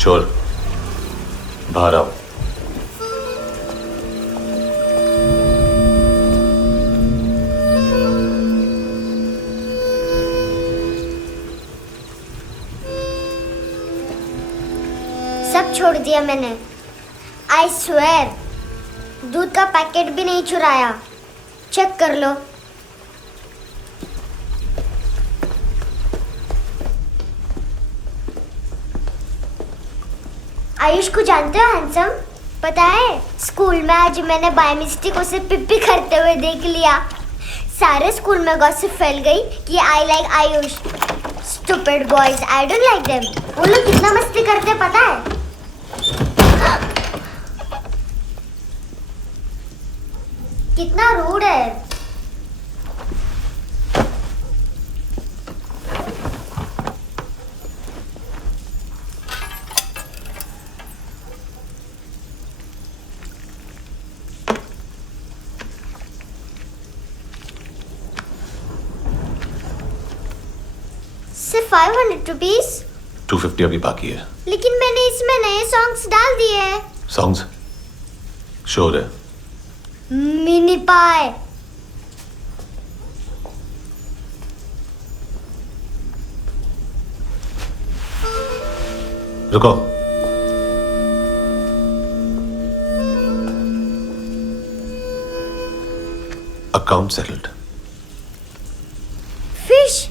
चोर, बाहर आओ। सब छोड़ दिया मैंने। आई स्वेयर, दूध का पैकेट भी नहीं चुराया। चेक कर लो। आयुष को जानते हो हैंडसम? पता है, स्कूल में आज मैंने बाय मिस्टेक उसे पिप्पी करते हुए देख लिया। सारे स्कूल में गॉसिप फैल गई कि I like Ayush. Stupid boys, I don't like them. वो लोग कितना मस्ती करते पता है? कितना रूड है। सिर्फ 500 रुपीज? 250 अभी बाकी है। लेकिन मैंने इसमें नए सॉन्ग्स डाल दिए हैं। सॉन्ग्स? शोर है। मिनी पाई। रुको। Account settled. Fish,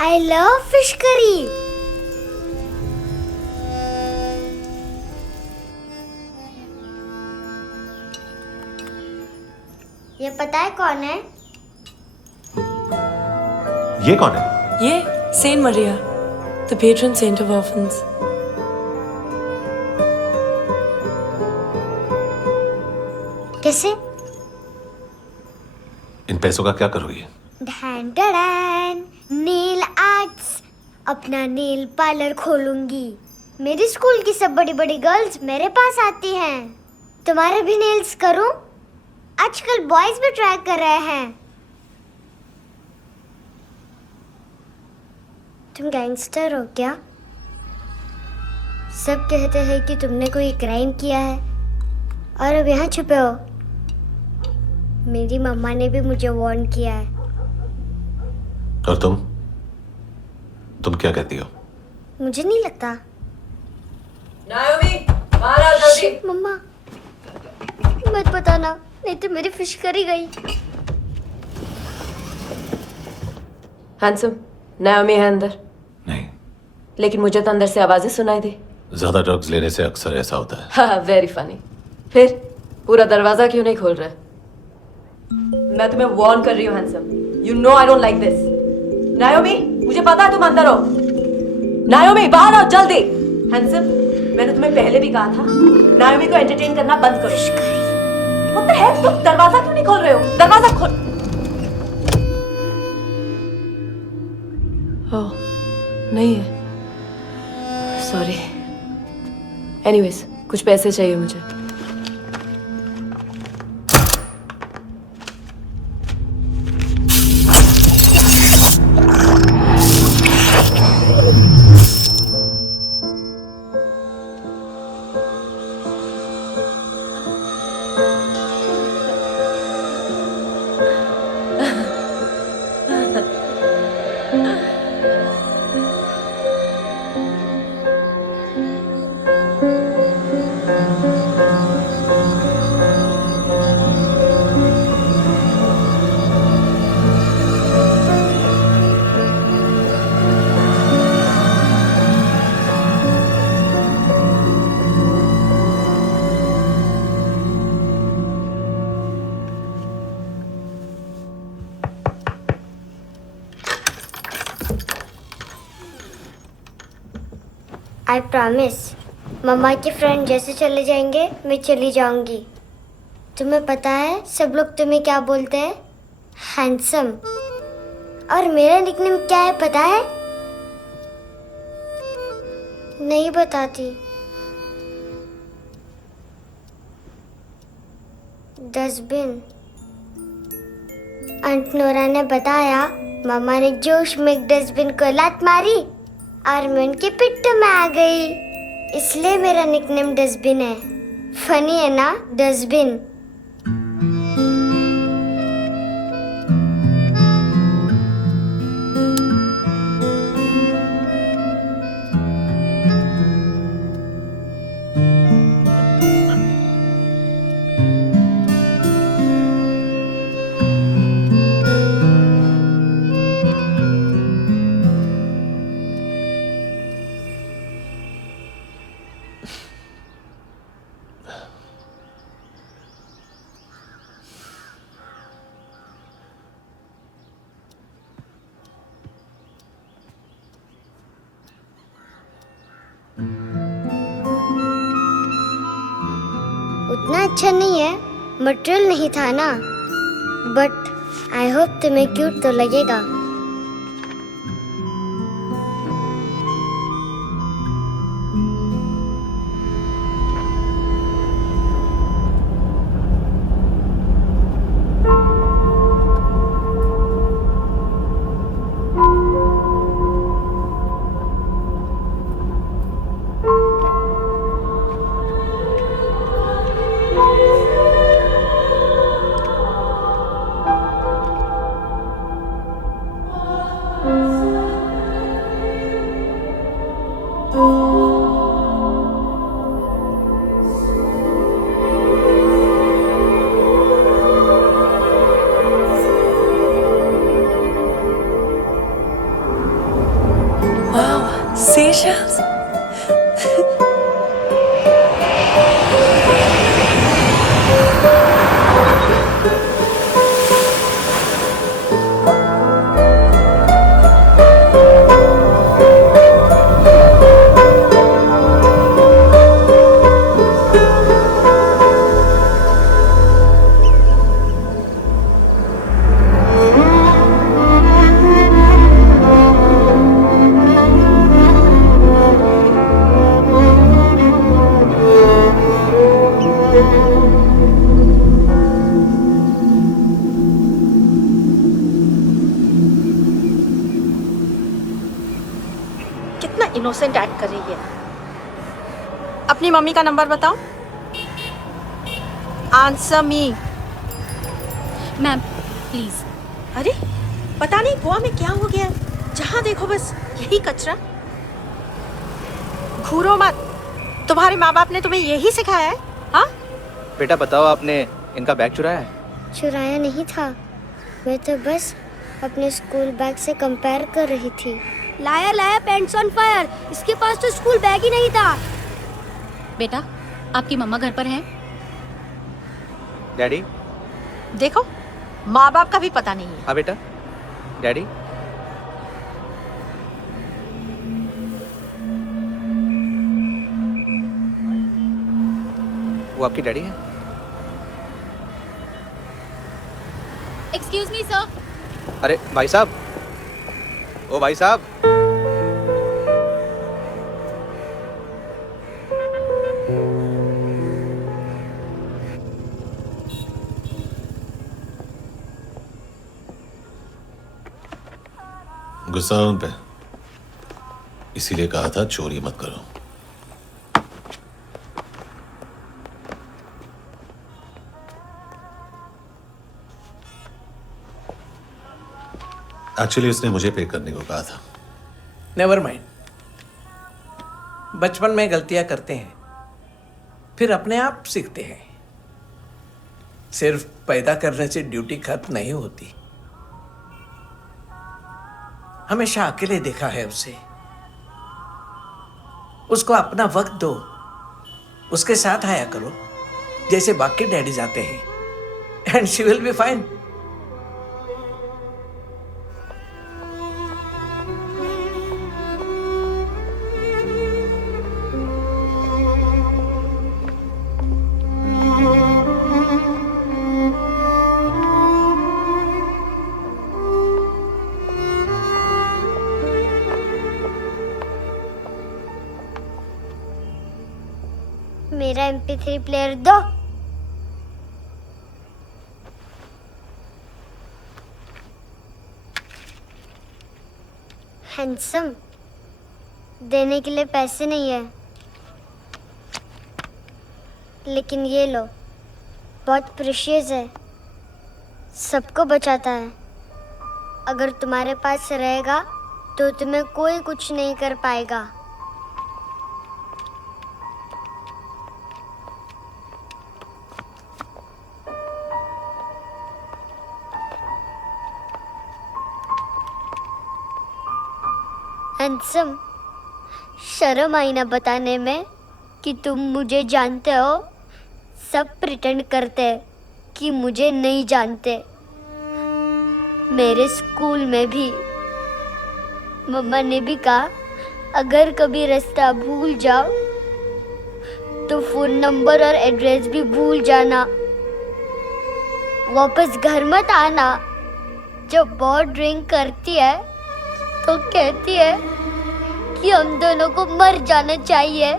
I love fish curry. ये पता है कौन है? ये कौन है? ये saint Maria, the patron saint of orphans. कैसे? इन पैसों का क्या करोगी? ढैन ढैन, नेल आर्ट्स। अपना नेल पार्लर खोलूंगी। मेरी स्कूल की सब बड़ी बड़ी गर्ल्स मेरे पास आती हैं। तुम्हारे भी नेल्स करूं? आजकल बॉयज भी ट्राई कर रहे हैं। तुम गैंगस्टर हो क्या? सब कहते हैं कि तुमने कोई क्राइम किया है और अब यहाँ छुपे हो। मेरी मम्मा ने भी मुझे वार्न किया है। और तुम क्या कहती हो? मुझे नहीं लगता। नायोमी, बाहर आओ जल्दी। मम्मा, मत बताना, नहीं तो मेरी फिश करी गई। हैंडसम, नायोमी है अंदर। नहीं। लेकिन मुझे तो अंदर से आवाजें सुनाई दी। ज्यादा ड्रग्स लेने से अक्सर ऐसा होता है। हाँ, वेरी फनी। फिर पूरा दरवाजा क्यों नहीं खोल रहा? मैं तुम्हें वार्न कर रही हूँ handsome. You know I don't like this. नायोमी, मुझे पता है तुम अंदर हो। नायोमी, बाहर आओ जल्दी। हैंडसम, मैंने तुम्हें पहले भी कहा था नायोमी को एंटरटेन करना बंद करो। What the heck? तुम दरवाजा क्यों नहीं खोल रहे हो? दरवाजा खोल। ओह, नहीं है। सॉरी। एनीवेज, कुछ पैसे चाहिए मुझे। आई प्रॉमिस, मम्मा के फ्रेंड जैसे चले जाएंगे मैं चली जाऊंगी। तुम्हें पता है सब लोग तुम्हें क्या बोलते हैं? हैंडसम। और मेरा निकनेम क्या है पता है? नहीं बताती। डस्टबिन। आंट नोरा ने बताया मामा ने जोश में डस्टबिन को लात मारी और मैं उनके पिट्ठू में आ गई। इसलिए मेरा निकनेम डस्टबिन है। फनी है ना, डस्टबिन। उतना अच्छा नहीं है, मटेरियल नहीं था ना, बट आई होप तुम्हें क्यूट तो लगेगा। Seashells? कितना इनोसेंट एक्ट कर रही है। अपनी मम्मी का नंबर बताओ। Answer me. Ma'am please. अरे पता नहीं गोवा में क्या हो गया, जहाँ देखो बस यही कचरा। घूरो मत, तुम्हारे माँ बाप ने तुम्हें यही सिखाया है? हाँ बेटा बताओ, आपने इनका बैग चुराया है? चुराया नहीं था, मैं तो बस अपने स्कूल बैग से कंपेयर कर रही थी। लाया लाया पेंट्स ऑन फायर, इसके पास तो स्कूल बैग ही नहीं था। बेटा आपकी मम्मा घर पर है? डैडी? देखो माँ बाप का भी पता नहीं है। हाँ बेटा। डैडी? वो आपकी डैडी है? Excuse me sir. अरे भाई साहब, ओ भाई साहब। गुस्सा है उन पे, इसीलिए कहा था चोरी मत करो। एक्चुअली उसने मुझे पे करने को कहा था। नेवर माइंड, बचपन में गलतियां करते हैं, फिर अपने आप सीखते हैं। सिर्फ पैदा करने से ड्यूटी खत्म नहीं होती। हमेशा अकेले देखा है उसे। उसको अपना वक्त दो, उसके साथ आया करो जैसे बाकी डैडीज आते हैं, and she will be fine. मेरा MP3 प्लेयर दो। हैंडसम, देने के लिए पैसे नहीं है, लेकिन ये लो, बहुत प्रेशियस है, सबको बचाता है। अगर तुम्हारे पास रहेगा तो तुम्हें कोई कुछ नहीं कर पाएगा। हैंडसम, शर्म आई ना बताने में कि तुम मुझे जानते हो। सब प्रिटेंड करते हैं कि मुझे नहीं जानते। मेरे स्कूल में भी मम्मा ने भी कहा, अगर कभी रास्ता भूल जाओ तो फोन नंबर और एड्रेस भी भूल जाना, वापस घर मत आना। जब बहुत ड्रिंक करती है तो कहती है कि हम दोनों को मर जाना चाहिए।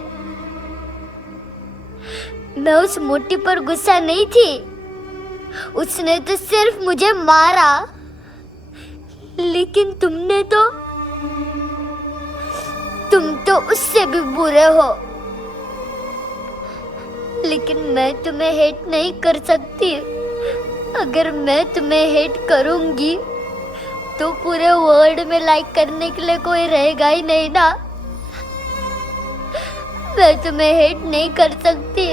मैं उस मोटी पर गुस्सा नहीं थी, उसने तो सिर्फ मुझे मारा। लेकिन तुम तो उससे भी बुरे हो। लेकिन मैं तुम्हें हेट नहीं कर सकती। अगर मैं तुम्हें हेट करूंगी तो पूरे वर्ल्ड में लाइक करने के लिए कोई रहेगा ही नहीं ना। मैं तुम्हें हेट नहीं कर सकती।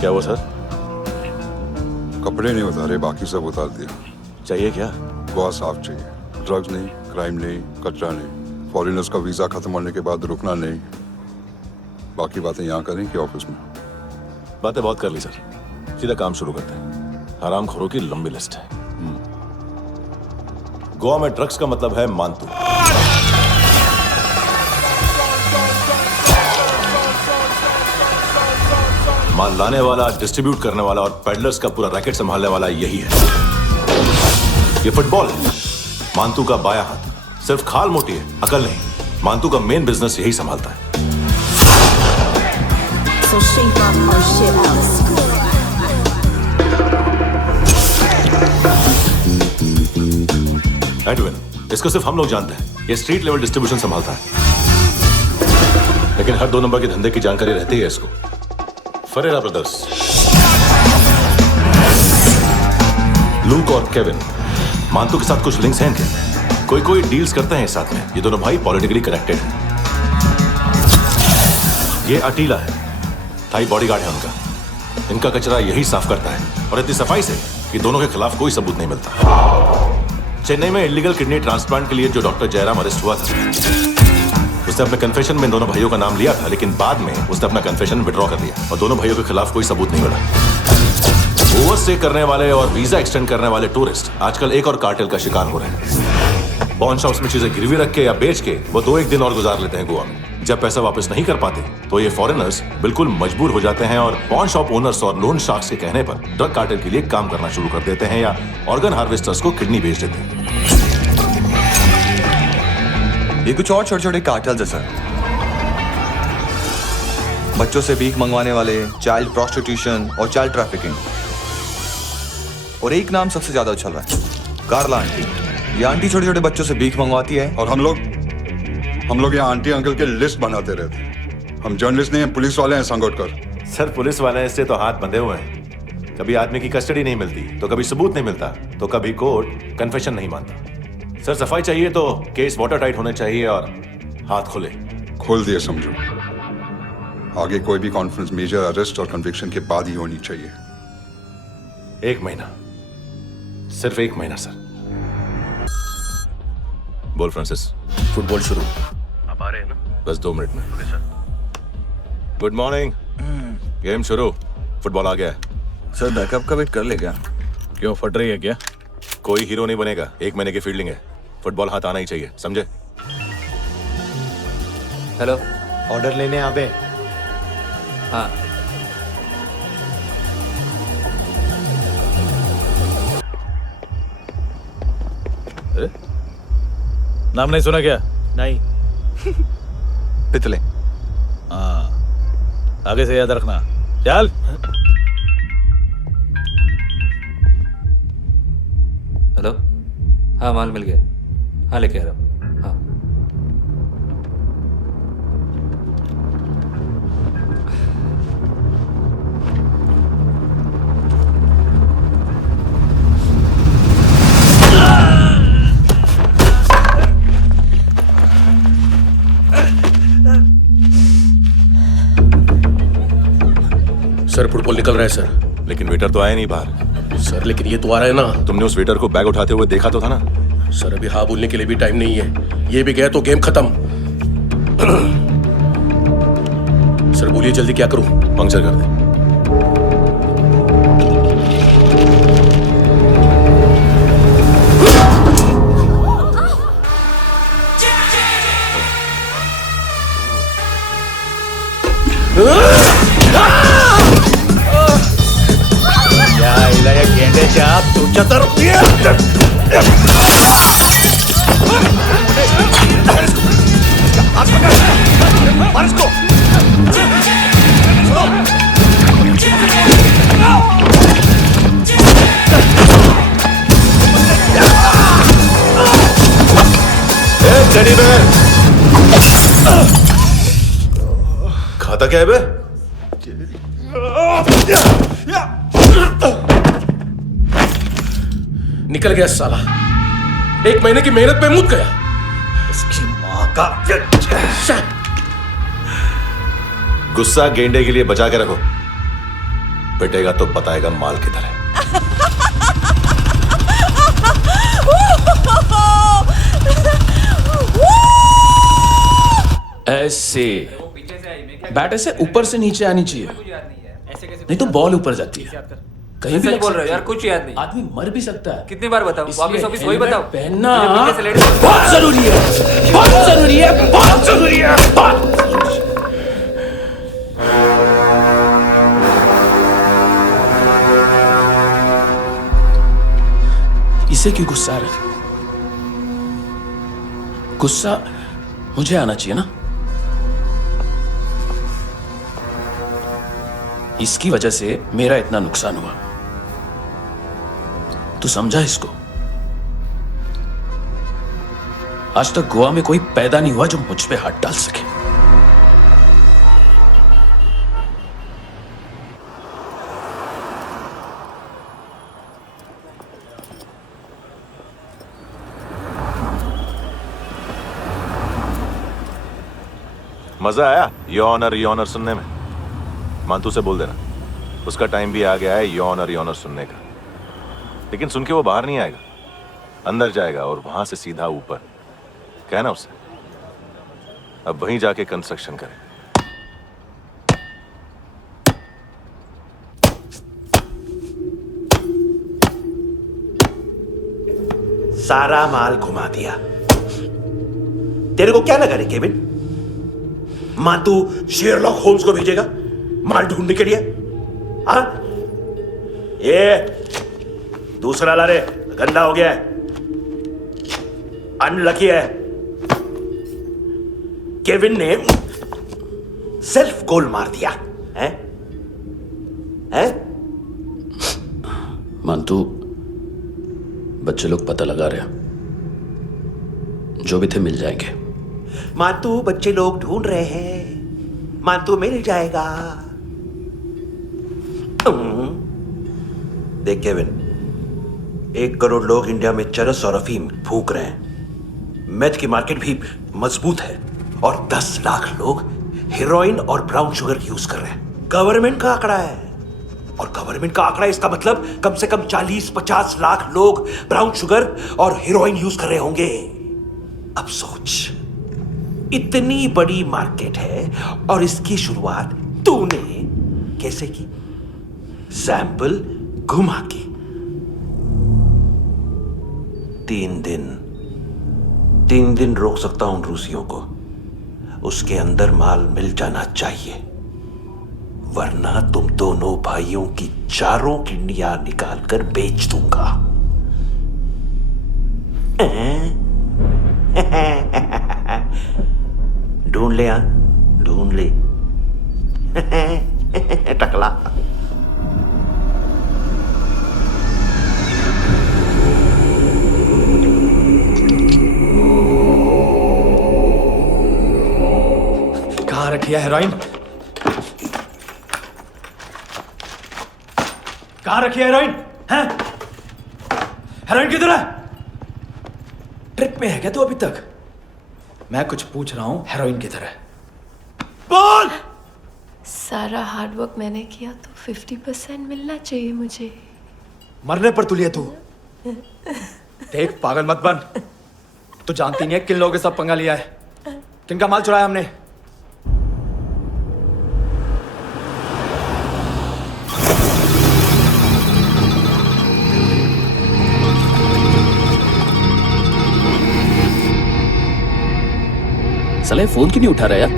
क्या हुआ सर? कपड़े नहीं उतारे, बाकी सब उतार दिया। चाहिए क्या? बहुत साफ चाहिए। ड्रग्स नहीं, क्राइम नहीं, कचरा नहीं। फॉरेनर्स का वीजा खत्म होने के बाद रुकना नहीं। बाकी बातें यहाँ करें कि ऑफिस में? बातें बहुत कर ली सर, सीधा काम शुरू करते हैं। हरामखोरों की लंबी लिस्ट है। गोवा में ड्रग्स का मतलब है मानतू। माल लाने वाला, डिस्ट्रीब्यूट करने वाला और पेडलर्स का पूरा रैकेट संभालने वाला यही है। ये फुटबॉल है, मानतू का बायां हाथ। सिर्फ खाल मोटी है, अकल नहीं। मानतू का मेन बिजनेस यही संभालता है। So shape up or shit out. Edwin, इसको सिर्फ हम लोग जानते हैं। ये स्ट्रीट लेवल डिस्ट्रीब्यूशन संभालता है, लेकिन हर 2 नंबर के धंधे की जानकारी रहती है इसको। फरेरा ब्रदर्स, लूक और केविन, मानतू के साथ कुछ लिंक्स हैं इनके। कोई डील्स करते हैं साथ में। ये दोनों भाई पॉलिटिकली कनेक्टेड हैं। ये अटीला है, थाई बॉडीगार्ड है उनका। इनका कचरा यही साफ करता है, और इतनी सफाई से कि दोनों के खिलाफ कोई सबूत नहीं मिलता। चेन्नई में इलीगल किडनी ट्रांसप्लांट के लिए जो डॉक्टर जयराम अरेस्ट हुआ था, जिसने अपने कन्फेशन में इन दोनों भाइयों का नाम लिया था, लेकिन बाद में उसने अपना कन्फेशन विड्रॉ कर लिया और दोनों भाइयों के खिलाफ कोई सबूत नहीं मिला। ओवरस्टे करने वाले और वीजा एक्सटेंड करने वाले टूरिस्ट आजकल एक और कार्टेल का शिकार हो रहे हैं। पॉन शॉप्स में चीजें गिरवी रख के या बेच के वो 2-1 दिन और गुजार लेते हैं गोवा में। जब पैसा वापस नहीं कर पाते तो ये फॉरेनर्स बिल्कुल मजबूर हो जाते हैं और पॉन शॉप ओनर्स और लोन शार्क्स के कहने पर ड्रग कार्टेल के लिए काम करना शुरू कर देते हैं या ऑर्गन हार्वेस्टर्स को किडनी बेच देते हैं। ये कुछ और छोटे छोटे कार्टेल्स है सर। बच्चों से भीख मंगवाने वाले, चाइल्ड प्रोस्टिट्यूशन और चाइल्ड ट्रैफिकिंग। और एक नाम सबसे ज्यादा उछल रहा है, कार्ला आंटी। ये आंटी छोटे छोटे बच्चों से भीख मंगवाती है और हम लोग यहाँ आंटी अंकल के लिस्ट बनाते रहते। हम जर्नलिस्ट नहीं हैं, पुलिस वाले हैं संगोटकर। सर पुलिस वाले हैं, इससे तो हाथ बंधे हुए हैं। कभी आदमी की कस्टडी नहीं मिलती तो कभी सबूत नहीं मिलता तो कभी कोर्ट कन्फेशन नहीं मानता। सर सफाई चाहिए तो केस वाटर टाइट होने चाहिए और हाथ खुले। खोल दिए समझो। आगे कोई भी कॉन्फ्रेंस मेजर अरेस्ट और कन्विक्शन के बाद ही होनी चाहिए। 1 महीना, सिर्फ 1 महीना सर। बोल फ्रांसिस। फुटबॉल शुरू। आप आ रहे हैं ना? बस 2 मिनट में। Good morning. गेम शुरू। फुटबॉल आ गया है। सर बैकअप का वेट कर ले क्या? क्यों फट रही है क्या? कोई हीरो नहीं बनेगा, 1 महीने की फील्डिंग है। फुटबॉल हाथ आना ही चाहिए, समझे? हेलो, ऑर्डर लेने आ बे। हाँ नाम नहीं सुना क्या? नहीं। पितले। हाँ, आगे से याद रखना। चल। हेलो, हाँ माल मिल गया। हाँ लेके आ रहा हूँ। हाँ सर फुटबॉल निकल रहा है सर। लेकिन वेटर तो आया नहीं बाहर। सर लेकिन ये तो आ रहा है ना। तुमने उस वेटर को बैग उठाते हुए देखा तो था ना? सर अभी हाँ बोलने के लिए भी टाइम नहीं है। ये भी गया तो गेम खत्म। सर बोलिए जल्दी क्या करूं? पंक्चर कर दे। खाता क्या है बे? निकल गया साला। 1 महीने की मेहनत पे मुक गया। इसकी माँ का। गुस्सा गेंडे के लिए बचा के रखो, पिटेगा तो बताएगा माल किधर है। ऐसे बैट ऐसे ऊपर से नीचे आनी चाहिए, नहीं तो बॉल ऊपर जाती है। कहीं भी बोल रहे हो यार, कुछ याद नहीं। आदमी मर भी सकता है। कितनी बार बताऊं? वापिस वही बताओ। पहनना बहुत जरूरी है, बहुत जरूरी है, बहुत जरूरी है, बहुत। इसे क्यों गुस्सा आ रहा है? गुस्सा मुझे आना चाहिए ना। इसकी वजह से मेरा इतना नुकसान हुआ। तू समझा इसको? आज तक गोवा में कोई पैदा नहीं हुआ जो मुझ पे हाथ डाल सके। मजा आया योनर सुनने में? मांतू से बोल देना उसका टाइम भी आ गया है योनर सुनने का। लेकिन सुन के वो बाहर नहीं आएगा, अंदर जाएगा और वहां से सीधा ऊपर। कहना उससे अब वहीं जाके कंस्ट्रक्शन करें। सारा माल घुमा दिया। तेरे को क्या लगा रे केविन? मां तू शेरलॉक होम्स को भेजेगा माल ढूंढने के लिए? हाँ, ये दूसरा ला रे, गंदा हो गया है, अनलकी है। केविन ने सेल्फ गोल मार दिया है? हैं? मानतू, बच्चे लोग पता लगा रहे हैं, जो भी थे मिल जाएंगे। मानतू, बच्चे लोग ढूंढ रहे हैं, मानतू मिल जाएगा। देख केविन, 1 करोड़ लोग इंडिया में चरस और अफीम फूक रहे हैं। मेथ की मार्केट भी मजबूत है और 10 लाख लोग हेरोइन और ब्राउन शुगर यूज कर रहे हैं। गवर्नमेंट का आंकड़ा है, और गवर्नमेंट का आंकड़ा, इसका मतलब कम से कम 40-50 लाख लोग ब्राउन शुगर और हेरोइन यूज कर रहे होंगे। अब सोच, इतनी बड़ी मार्केट है और इसकी शुरुआत तूने कैसे की? सैंपल घुमा के। 3 दिन रोक सकता हूं रूसियों को, उसके अंदर माल मिल जाना चाहिए, वरना तुम दोनों भाइयों की 4 किडनियां निकाल कर बेच दूंगा। ढूंढ ले, ढूंढ ले टकला। कहाँ रखी है हेरोइन? कहाँ रखी है हेरोइन? हैं? हेरोइन किधर है? ट्रिप में है क्या तू अभी तक? मैं कुछ पूछ रहा हूं, हेरोइन किधर है? बोल! सारा हार्डवर्क मैंने किया तो 50% मिलना चाहिए मुझे। मरने पर तुलिए तू। देख, पागल मत बन। तू जानती नहीं है किन लोगों के साथ पंगा लिया है, किनका माल चुराया हमने। साले फोन क्यों नहीं उठा रहा यार?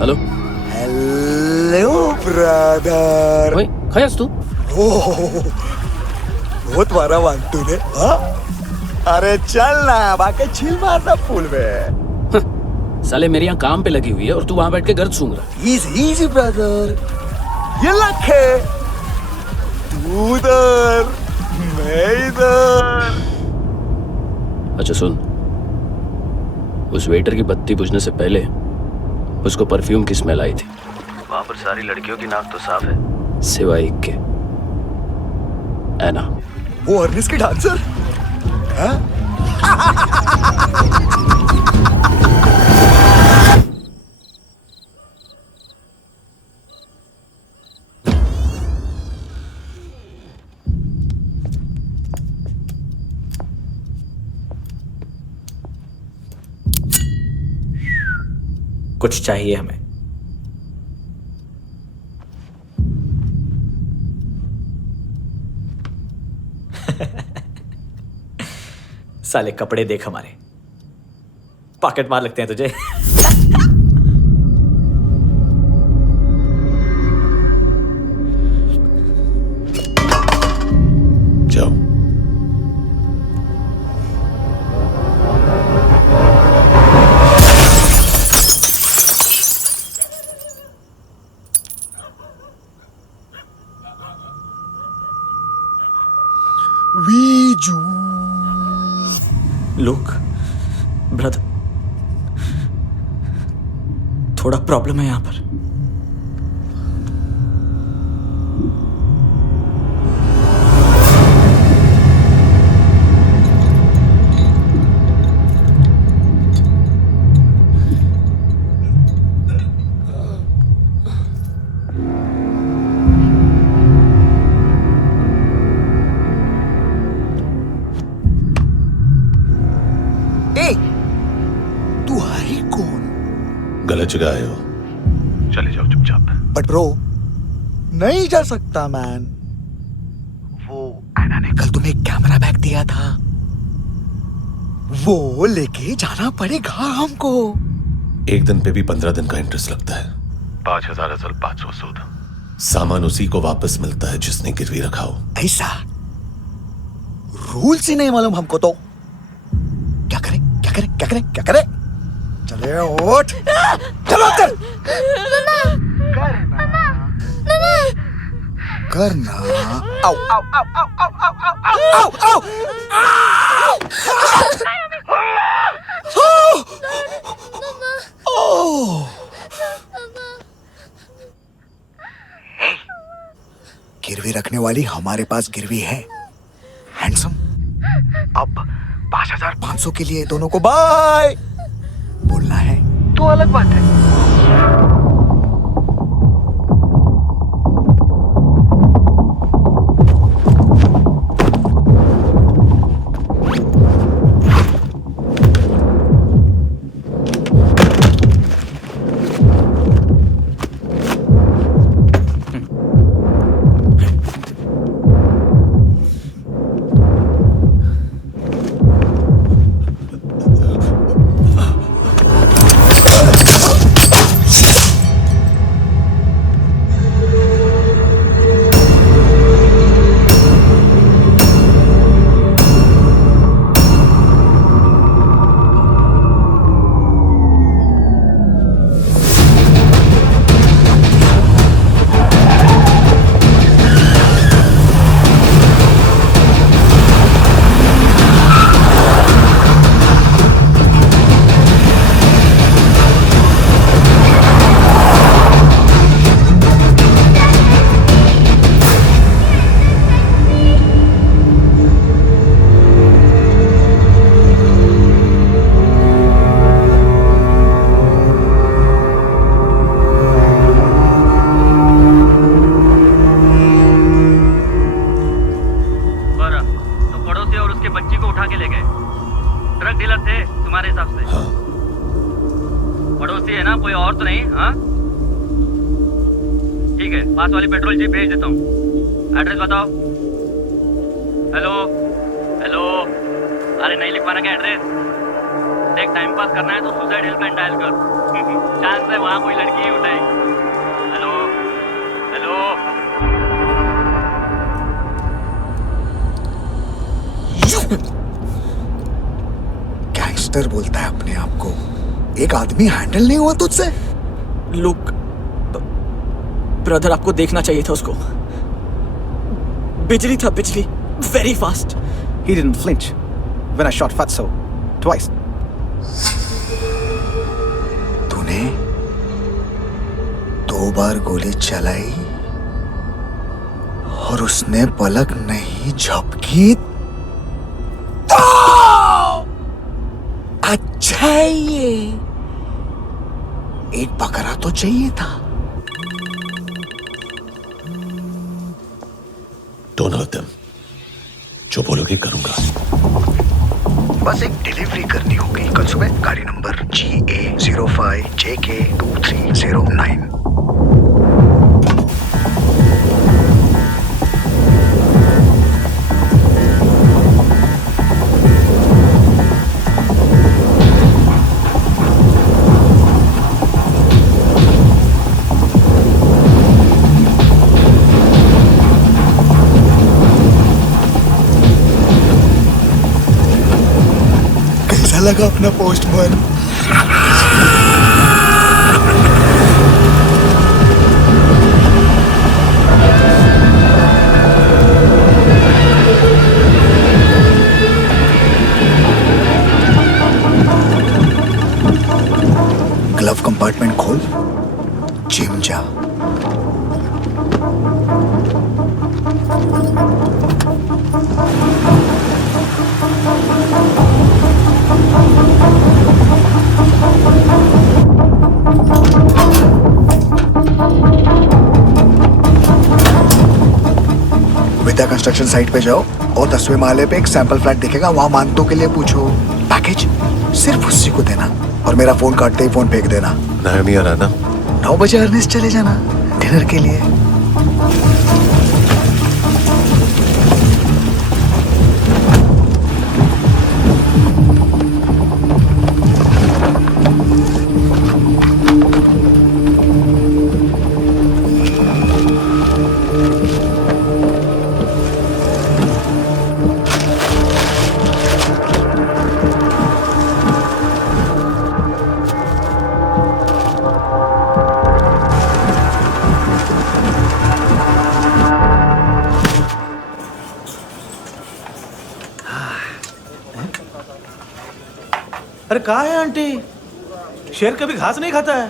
Hello hello brother. ओए, खयास तू? बहुत मारा वांटू ने। हाँ? अरे चल ना, बाकी छील मारना पूल में। साले मेरी यहाँ काम पे लगी हुई है और तू वहां बैठ के गर्द सूंघ रहा। इजी ब्रदर, ये लक है। तू उधर, मैं इधर। अच्छा सुन, उस वेटर की बत्ती बुझने से पहले उसको परफ्यूम की स्मेल आई थी। वहां पर सारी लड़कियों की नाक तो साफ है, सिवाय एक के, एना। वो अर्निस की डांसर? हाँ? कुछ चाहिए हमें। साले कपड़े देख हमारे, पॉकेट मार लगते हैं तुझे। जाओ। वीजू। लुक ब्रदर, थोड़ा प्रॉब्लम है यहां पर। जगह आए हो, चले जाओ चुपचाप। बट ब्रो, नहीं जा सकता मैन। वो एना ने कल तुम्हें एक कैमरा बैग दिया था, वो लेके जाना पड़ेगा हमको। एक दिन पे भी 15 दिन का इंटरेस्ट लगता है। 5,000 असल 500 सूद। सामान उसी को वापस मिलता है जिसने गिरवी रखा हो। ऐसा रूल्स ही नहीं मालूम हमको तो। क्या करें क्या करें क्या करें क्या करें? चले उठ, चलो अंदर। करना आओ आओ आओ आओ आओ आओ आओ आओ आओ। गिरवी रखने वाली हमारे पास गिरवी है हैंडसम। अब 5,500 के लिए दोनों को बाय बोलना है तो अलग बात है। पास वाली पेट्रोल जीप भेज देता हूँ। एड्रेस बताओ। हेलो हेलो, अरे नहीं लिख पाना क्या एड्रेस? देख टाइम पास करना है तो सुसाइड हेल्पलाइन डायल कर। चांस है वहाँ कोई लड़की ही उठाए। Hello hello. गैंगस्टर बोलता है अपने आप को। एक आदमी हैंडल नहीं हुआ तुझसे? लुक ब्रदर, आपको देखना चाहिए था उसको। बिजली था, बिजली, very fast. He didn't flinch when I shot Fatso twice. तूने 2 बार गोली चलाई और उसने पलक नहीं झपकी तो अच्छा है ये। एक बकरा तो चाहिए था। Don't hurt them. जो बोलोगे करूंगा। बस एक डिलीवरी करनी होगी कल सुबह। गाड़ी नंबर GA05JK2309। लगा अपना पोस्टमैन। ग्लव कंपार्टमेंट खोल, जिम जा। विद्या कंस्ट्रक्शन साइट पे जाओ और 10वें माले पे एक सैंपल फ्लैट दिखेगा, वहां मानतों के लिए पूछो। पैकेज सिर्फ उसी को देना। और मेरा फोन काटते ही फोन फेंक देना। नायमी और आना 9 बजे अर्निस चले जाना डिनर के लिए। अरे कहाँ है आंटी? शेर कभी घास नहीं खाता है।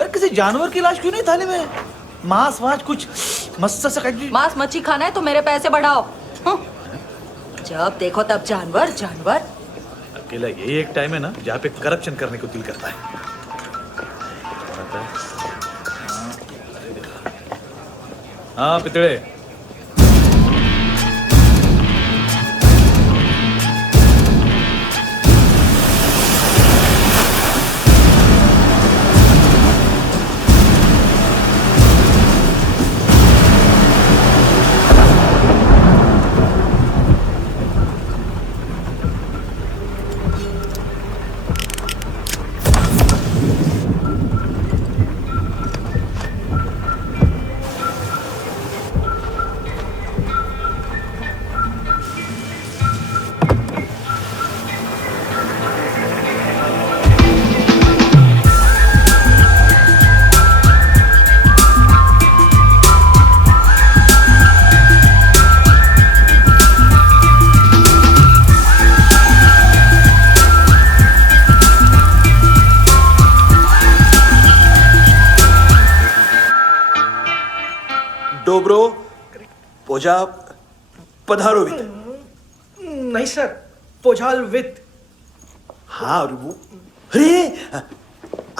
अरे किसी जानवर की लाश क्यों नहीं थाली में? मांस वास कुछ मस्त सा मांस मच्छी खाना है तो मेरे पैसे बढ़ाओ। जब देखो तब जानवर जानवर। अकेला यही एक टाइम है ना जहाँ पे करप्शन करने को दिल करता है। हाँ पितड़े, डोब्रो पोजा पधारोवित। नहीं सर, पोजाल विथ। हाँ अरे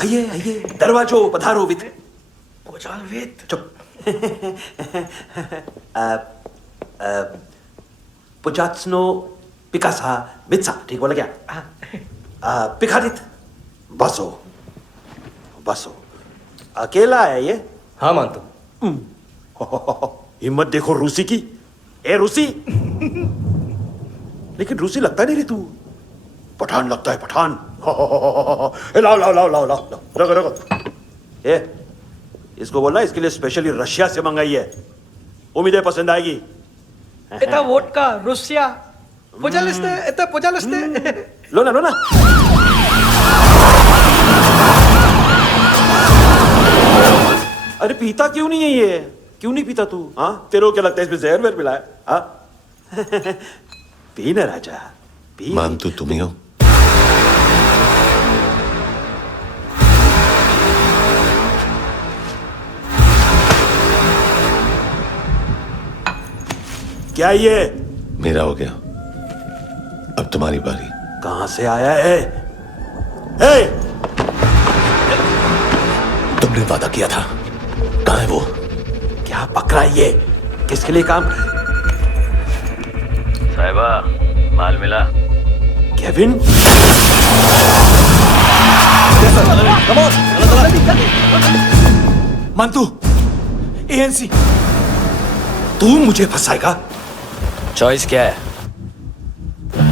आइए आइए, दरवाजो पधारोवित। पोजाल विथ। चुप। पुजात्सनो पिकासा मित्सा, ठीक बोला क्या? पिखादित बसो बसो। अकेला है ये? हाँ मानतो। हिम्मत देखो रूसी की। ए रूसी, लेकिन रूसी लगता नहीं रे तू, पठान लगता है पठान। लाओ लाओ लाओ लाओ लाओ, रखो रखो। ए इसको बोलना इसके लिए स्पेशली रशिया से मंगाई है, उम्मीद है पसंद आएगी। इतना वोडका रुसिया पोजालिस्ते, इतना पोजालिस्ते। लो ना लो ना। अरे पीता क्यों नहीं है ये? क्यों नहीं पीता तू? हाँ तेरे को क्या लगता है इसमें जहर वहर मिला है? हाँ पी ना राजा पी। मानतू तुम ही हो? क्या ये? मेरा हो गया, अब तुम्हारी बारी। कहां से आया है? ए! तुमने वादा किया था, कहां है वो? क्या पकड़ा ये? किसके लिए काम? साहिबा माल मिला? केविन? मंतू, एएनसी। तू मुझे फंसाएगा? चॉइस क्या है?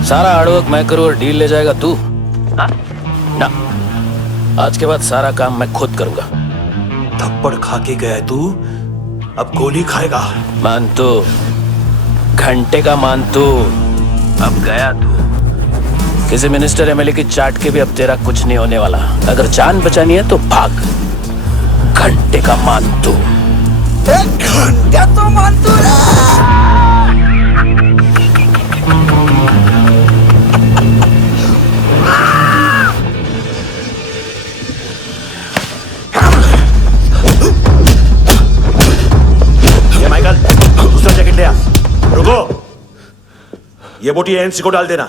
सारा हार्डवर्क मैं करूं और डील ले जाएगा तू? हाँ? ना, आज के बाद सारा काम मैं खुद करूंगा। थप्पड़ खा के गया तू, अब गोली खाएगा। मानतू, घंटे का मानतू, अब गया तू। किसी मिनिस्टर एमएलए की चाट के भी अब तेरा कुछ नहीं होने वाला। अगर जान बचानी है तो भाग। घंटे का मानतू। घंटा तो मानतू ये माइकल, दूसरा जैकेट ले आ। रुको, ये बोटी एएनसी को डाल देना।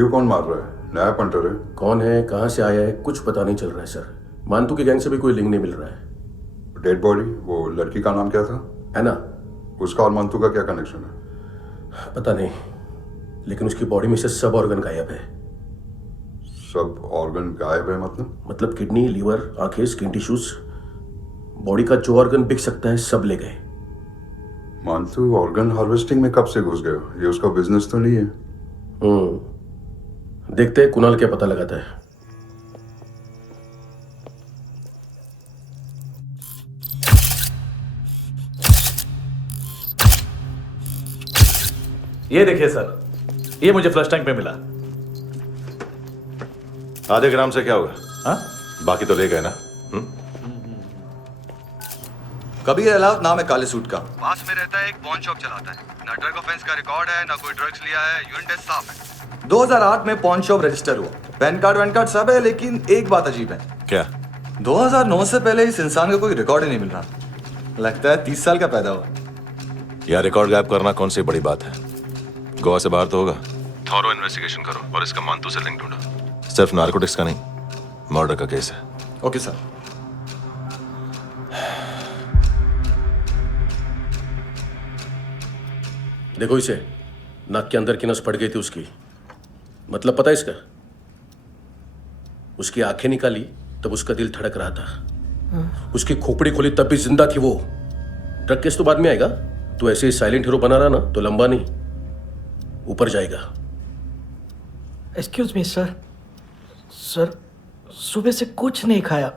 डेब्यू कौन मार रहा है? नया पंटर है। कौन है, कहाँ से आया है, कुछ पता नहीं चल रहा है सर। मानतू की गैंग से भी कोई लिंक नहीं मिल रहा है। डेड बॉडी, वो लड़की का नाम क्या था? एना। उसका और मानतू का क्या कनेक्शन है? पता नहीं, लेकिन उसकी बॉडी में से सब ऑर्गन गायब है। सब ऑर्गन गायब है मतलब किडनी, लीवर, आंखें, स्किन टिश्यूज, बॉडी का जो ऑर्गन बिक सकता है सब ले गए। मानतू ऑर्गन हार्वेस्टिंग में कब से घुस गए? ये उसका बिजनेस तो नहीं है? देखते हैं कुणाल क्या पता लगाता है। ये देखिए सर, ये मुझे फ्लश टैंक में मिला। आधे ग्राम से क्या होगा? हाँ, बाकी तो ले गए ना। कबीर अलाउत नाम है काले सूट का, पास में रहता है, एक पॉन शॉप चलाता है। ना ड्रग ऑफेंस का रिकॉर्ड है, ना कोई ड्रग्स लिया है, यूनिट टेस्ट साफ है। 2008 में पॉन शॉप रजिस्टर हुआ, पैन कार्ड सब है, लेकिन एक बात अजीब है। क्या? 2009 से पहले इस इंसान का कोई रिकॉर्ड ही नहीं मिल रहा। लगता है 30 साल का पैदा हुआ। यार रिकॉर्ड गायब करना कौन सी बड़ी बात है? गोवा से बाहर तो होगा। थॉरो इन्वेस्टिगेशन करो और इसका मानतू से लिंक ढूंढो। सिर्फ नार्कोटिक्स का नहीं, मर्डर का केस है। Okay sir. देखो इसे, नाक के अंदर की नस पड़ गई थी उसकी। मतलब पता है इसका? उसकी आंखें निकाली तब उसका दिल धड़क रहा था। उसकी खोपड़ी खोली तब भी जिंदा थी वो। ड्रग केस तो बाद में आएगा। तो ऐसे ही साइलेंट हीरो बना रहा ना तो लंबा नहीं, ऊपर जाएगा। एक्सक्यूज मी सर, सर सुबह से कुछ नहीं खाया।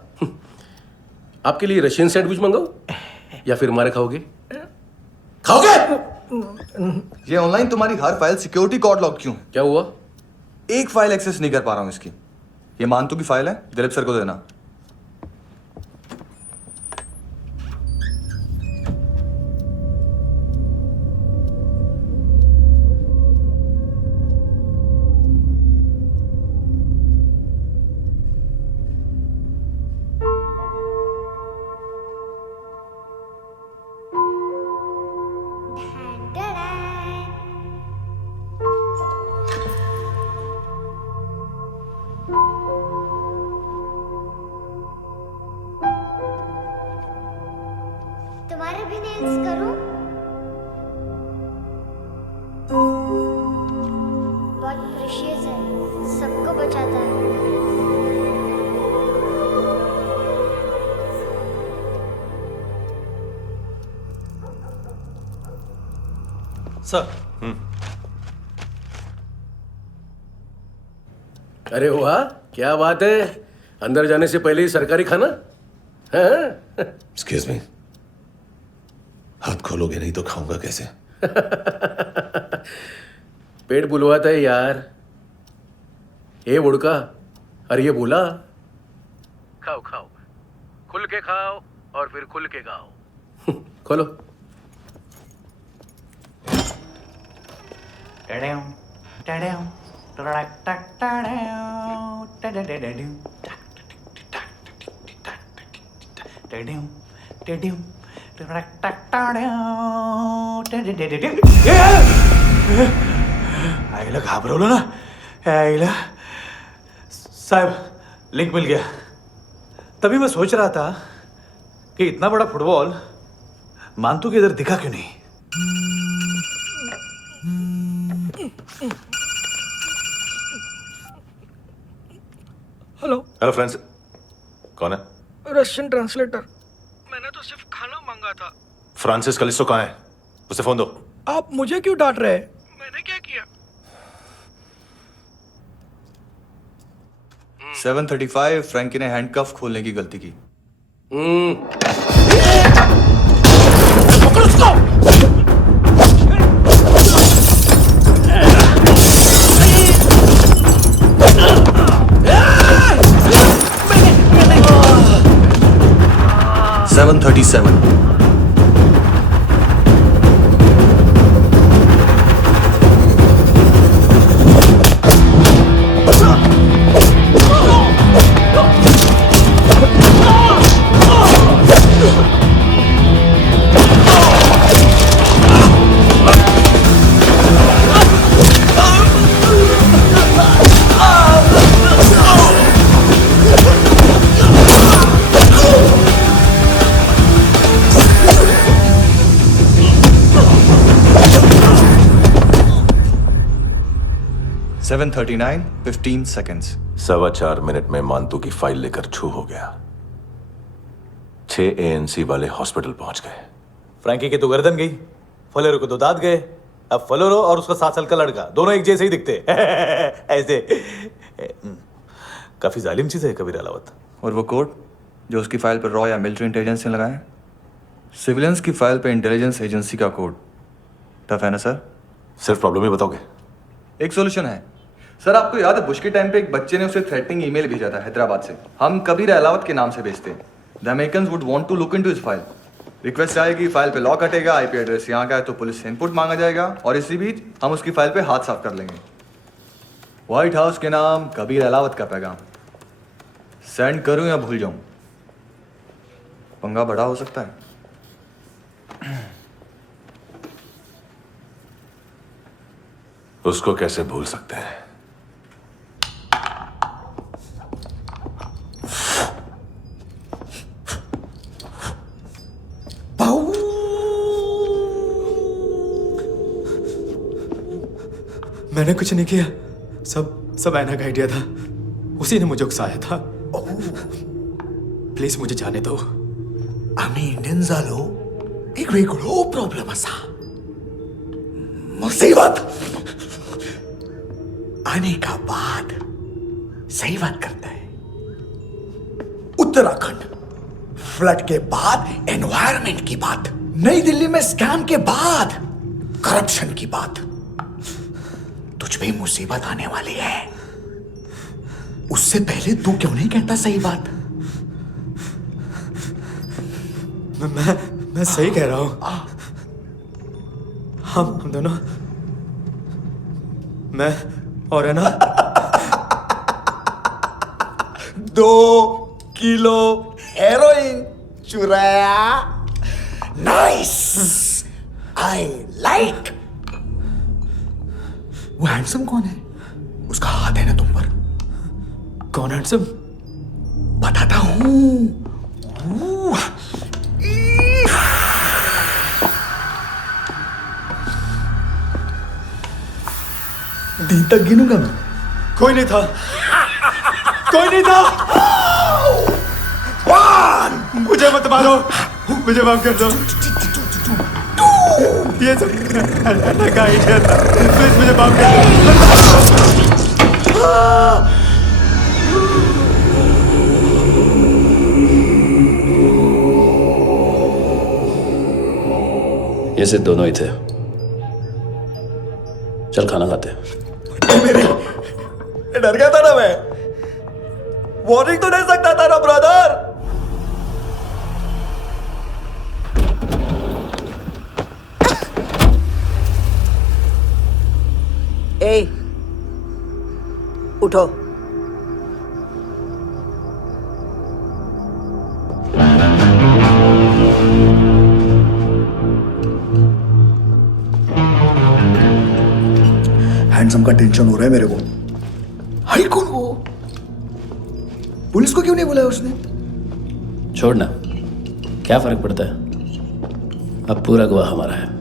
आपके लिए रशियन सैंडविच मंगाओ या फिर हमारे खाओगे? खाओगे? ये ऑनलाइन तुम्हारी हर फाइल सिक्योरिटी कोड लॉक क्यों है? क्या हुआ? एक फाइल एक्सेस नहीं कर पा रहा हूं इसकी। ये मानतू की फाइल है, दिलीप सर को देना। तुम्हारे भी नेल्स करूं? बहुत प्रेशियस है, सबको बचाता है। सर। अरे वाह, क्या बात है। अंदर जाने से पहले ही सरकारी खाना। एक्सक्यूज मी, हाथ खोलोगे नहीं तो खाऊंगा कैसे? पेट बुलवाता है यार। ये बुड़का, अरे ये बोला। खाओ खाओ, खुल के खाओ और फिर खुल के गाओ। खोलो। आईला घाबरवलं ना। आईला साहब लिंक मिल गया। तभी मैं सोच रहा था कि इतना बड़ा फुटबॉल मानतू के इधर दिखा क्यों नहीं। हेलो हेलो फ्रेंड्स, कौन है? Russian translator. मैंने तो सिर्फ खाना मांगा था। फ्रांसिस कलिस्टो कहाँ है? उसे फोन दो। आप मुझे क्यों डांट रहे हैं? मैंने क्या किया? 735 फ्रैंकी ने हैंडकफ खोलने की गलती की। पकड़ो उसको! 737 Ah! 7:39, 15 seconds. 4.25 मिनट में मानतू की फाइल लेकर छू हो गया। 6 ANC वाले हॉस्पिटल पहुंच गए। फ्रैंकी की तो गर्दन गई, फलेरो को तो दांत गए। अब फलेरो और उसका 7 साल का लड़का दोनों एक जैसे ही दिखते ऐसे। काफी जालिम चीज है कबीर अलावत। और वो कोड जो उसकी फाइल पर रॉ या मिलिट्री इंटेलिजेंस ने लगाया, सिविलियंस की फाइल पे इंटेलिजेंस एजेंसी का कोड। टफ है ना सर? सिर्फ प्रॉब्लम ही बताओगे? एक सॉल्यूशन है सर। आपको याद है बुश के टाइम पे एक बच्चे ने उसे थ्रेटनिंग ईमेल भेजा था हैदराबाद से। हम कबीर अलावत के नाम से भेजते हैं। The Americans would want to look into his file. Request आएगी, फाइल पे लॉक हटेगा, आईपी एड्रेस यहाँ का है तो पुलिस से इनपुट मांगा जाएगा और इसी बीच हम उसकी फाइल पे हाथ साफ कर लेंगे। व्हाइट हाउस के नाम कबीर अलावत का पैगाम। सेंड करूं या भूल जाऊं? पंगा बड़ा हो सकता है। उसको कैसे भूल सकते हैं? मैंने कुछ नहीं किया, सब ऐना का आइडिया था। उसी ने मुझे उकसाया था। प्लीज मुझे जाने दो। आम्ही इंडियन झालो एक वेगळो प्रॉब्लेम असा, मुसीबत आने का बाद। सही बात करता है। उत्तराखंड फ्लड के बाद एनवायरनमेंट की बात, नई दिल्ली में स्कैम के बाद करप्शन की बात। तुझ पे मुसीबत आने वाली है, उससे पहले तू क्यों नहीं कहता सही बात? मैं सही कह रहा हूं। हम दोनों, मैं और है ना 2 किलो हेरोइन चुराया। Nice, I like. वो हैंडसम कौन है? उसका हाथ है ना तुम पर? कौन हैंडसम? बताता हूं। दिन तक गिनूंगा मैं। कोई नहीं था, कोई नहीं था। मुझे मत मारो, मुझे माफ कर दो। ये सब ऐना का आइडिया था। प्लीज मुझे माफ कर दो। ये सिर्फ दोनों ही थे। चल खाना खाते हैं। डर गया था ना मैं। वार्निंग तो दे सकता था ना ब्रदर। ए, उठो। हैंडसम का टेंशन हो रहा है मेरे को। हाई कौन वो? पुलिस को क्यों नहीं बुलाया उसने? छोड़ना, क्या फर्क पड़ता है? अब पूरा गवाह हमारा है।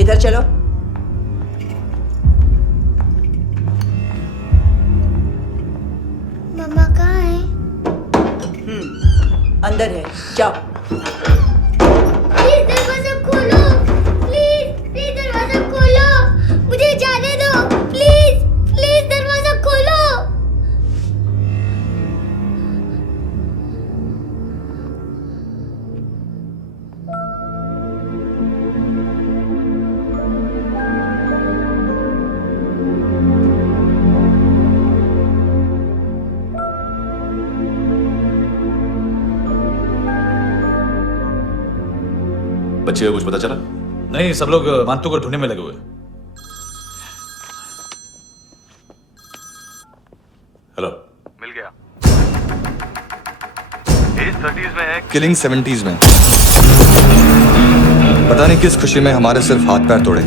इधर चलो। मम्मा कहाँ है? अंदर है, जाओ। प्लीज दरवाजा खोलो, प्लीज दरवाजा खोलो, मुझे जाने दो। प्लीज दरवाजा खोलो। बच्चे को कुछ पता चला? नहीं, सब लोग मानतू को ढूंढने में लगे हुए। हेलो, मिल गया। एज 30s में है, किलिंग 70s में। पता नहीं किस खुशी में हमारे सिर्फ हाथ पैर तोड़े।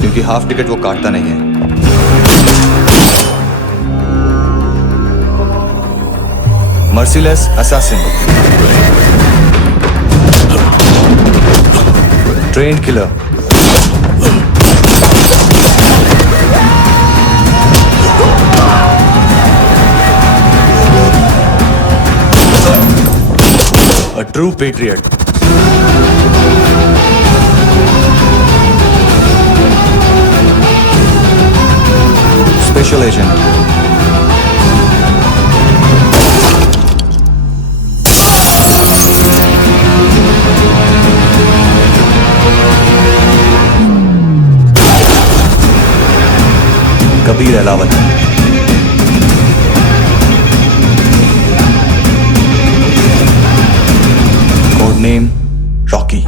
क्योंकि हाफ टिकट वो काटता नहीं है। Merciless assassin, train killer, a true patriot. Special agent. Kabir Ahlawat. Code name Rocky.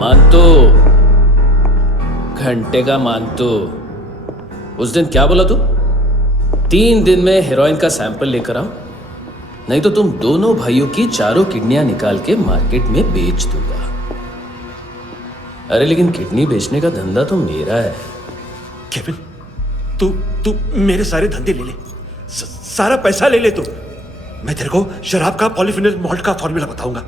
मानतो, घंटे का मानतो, उस दिन क्या बोला तू? 3 दिन में हेरोइन का सैंपल लेकर आओ, नहीं तो तुम दोनों भाइयों की चारों किडनियां निकाल के मार्केट में बेच दूंगा। अरे लेकिन किडनी बेचने का धंधा तो मेरा है। केविन, तू मेरे सारे धंधे ले ले, सारा पैसा ले ले तू। मैं तेरे को शराब का पॉलीफिनल मॉल्ट का फॉर्मूला बताऊंगा,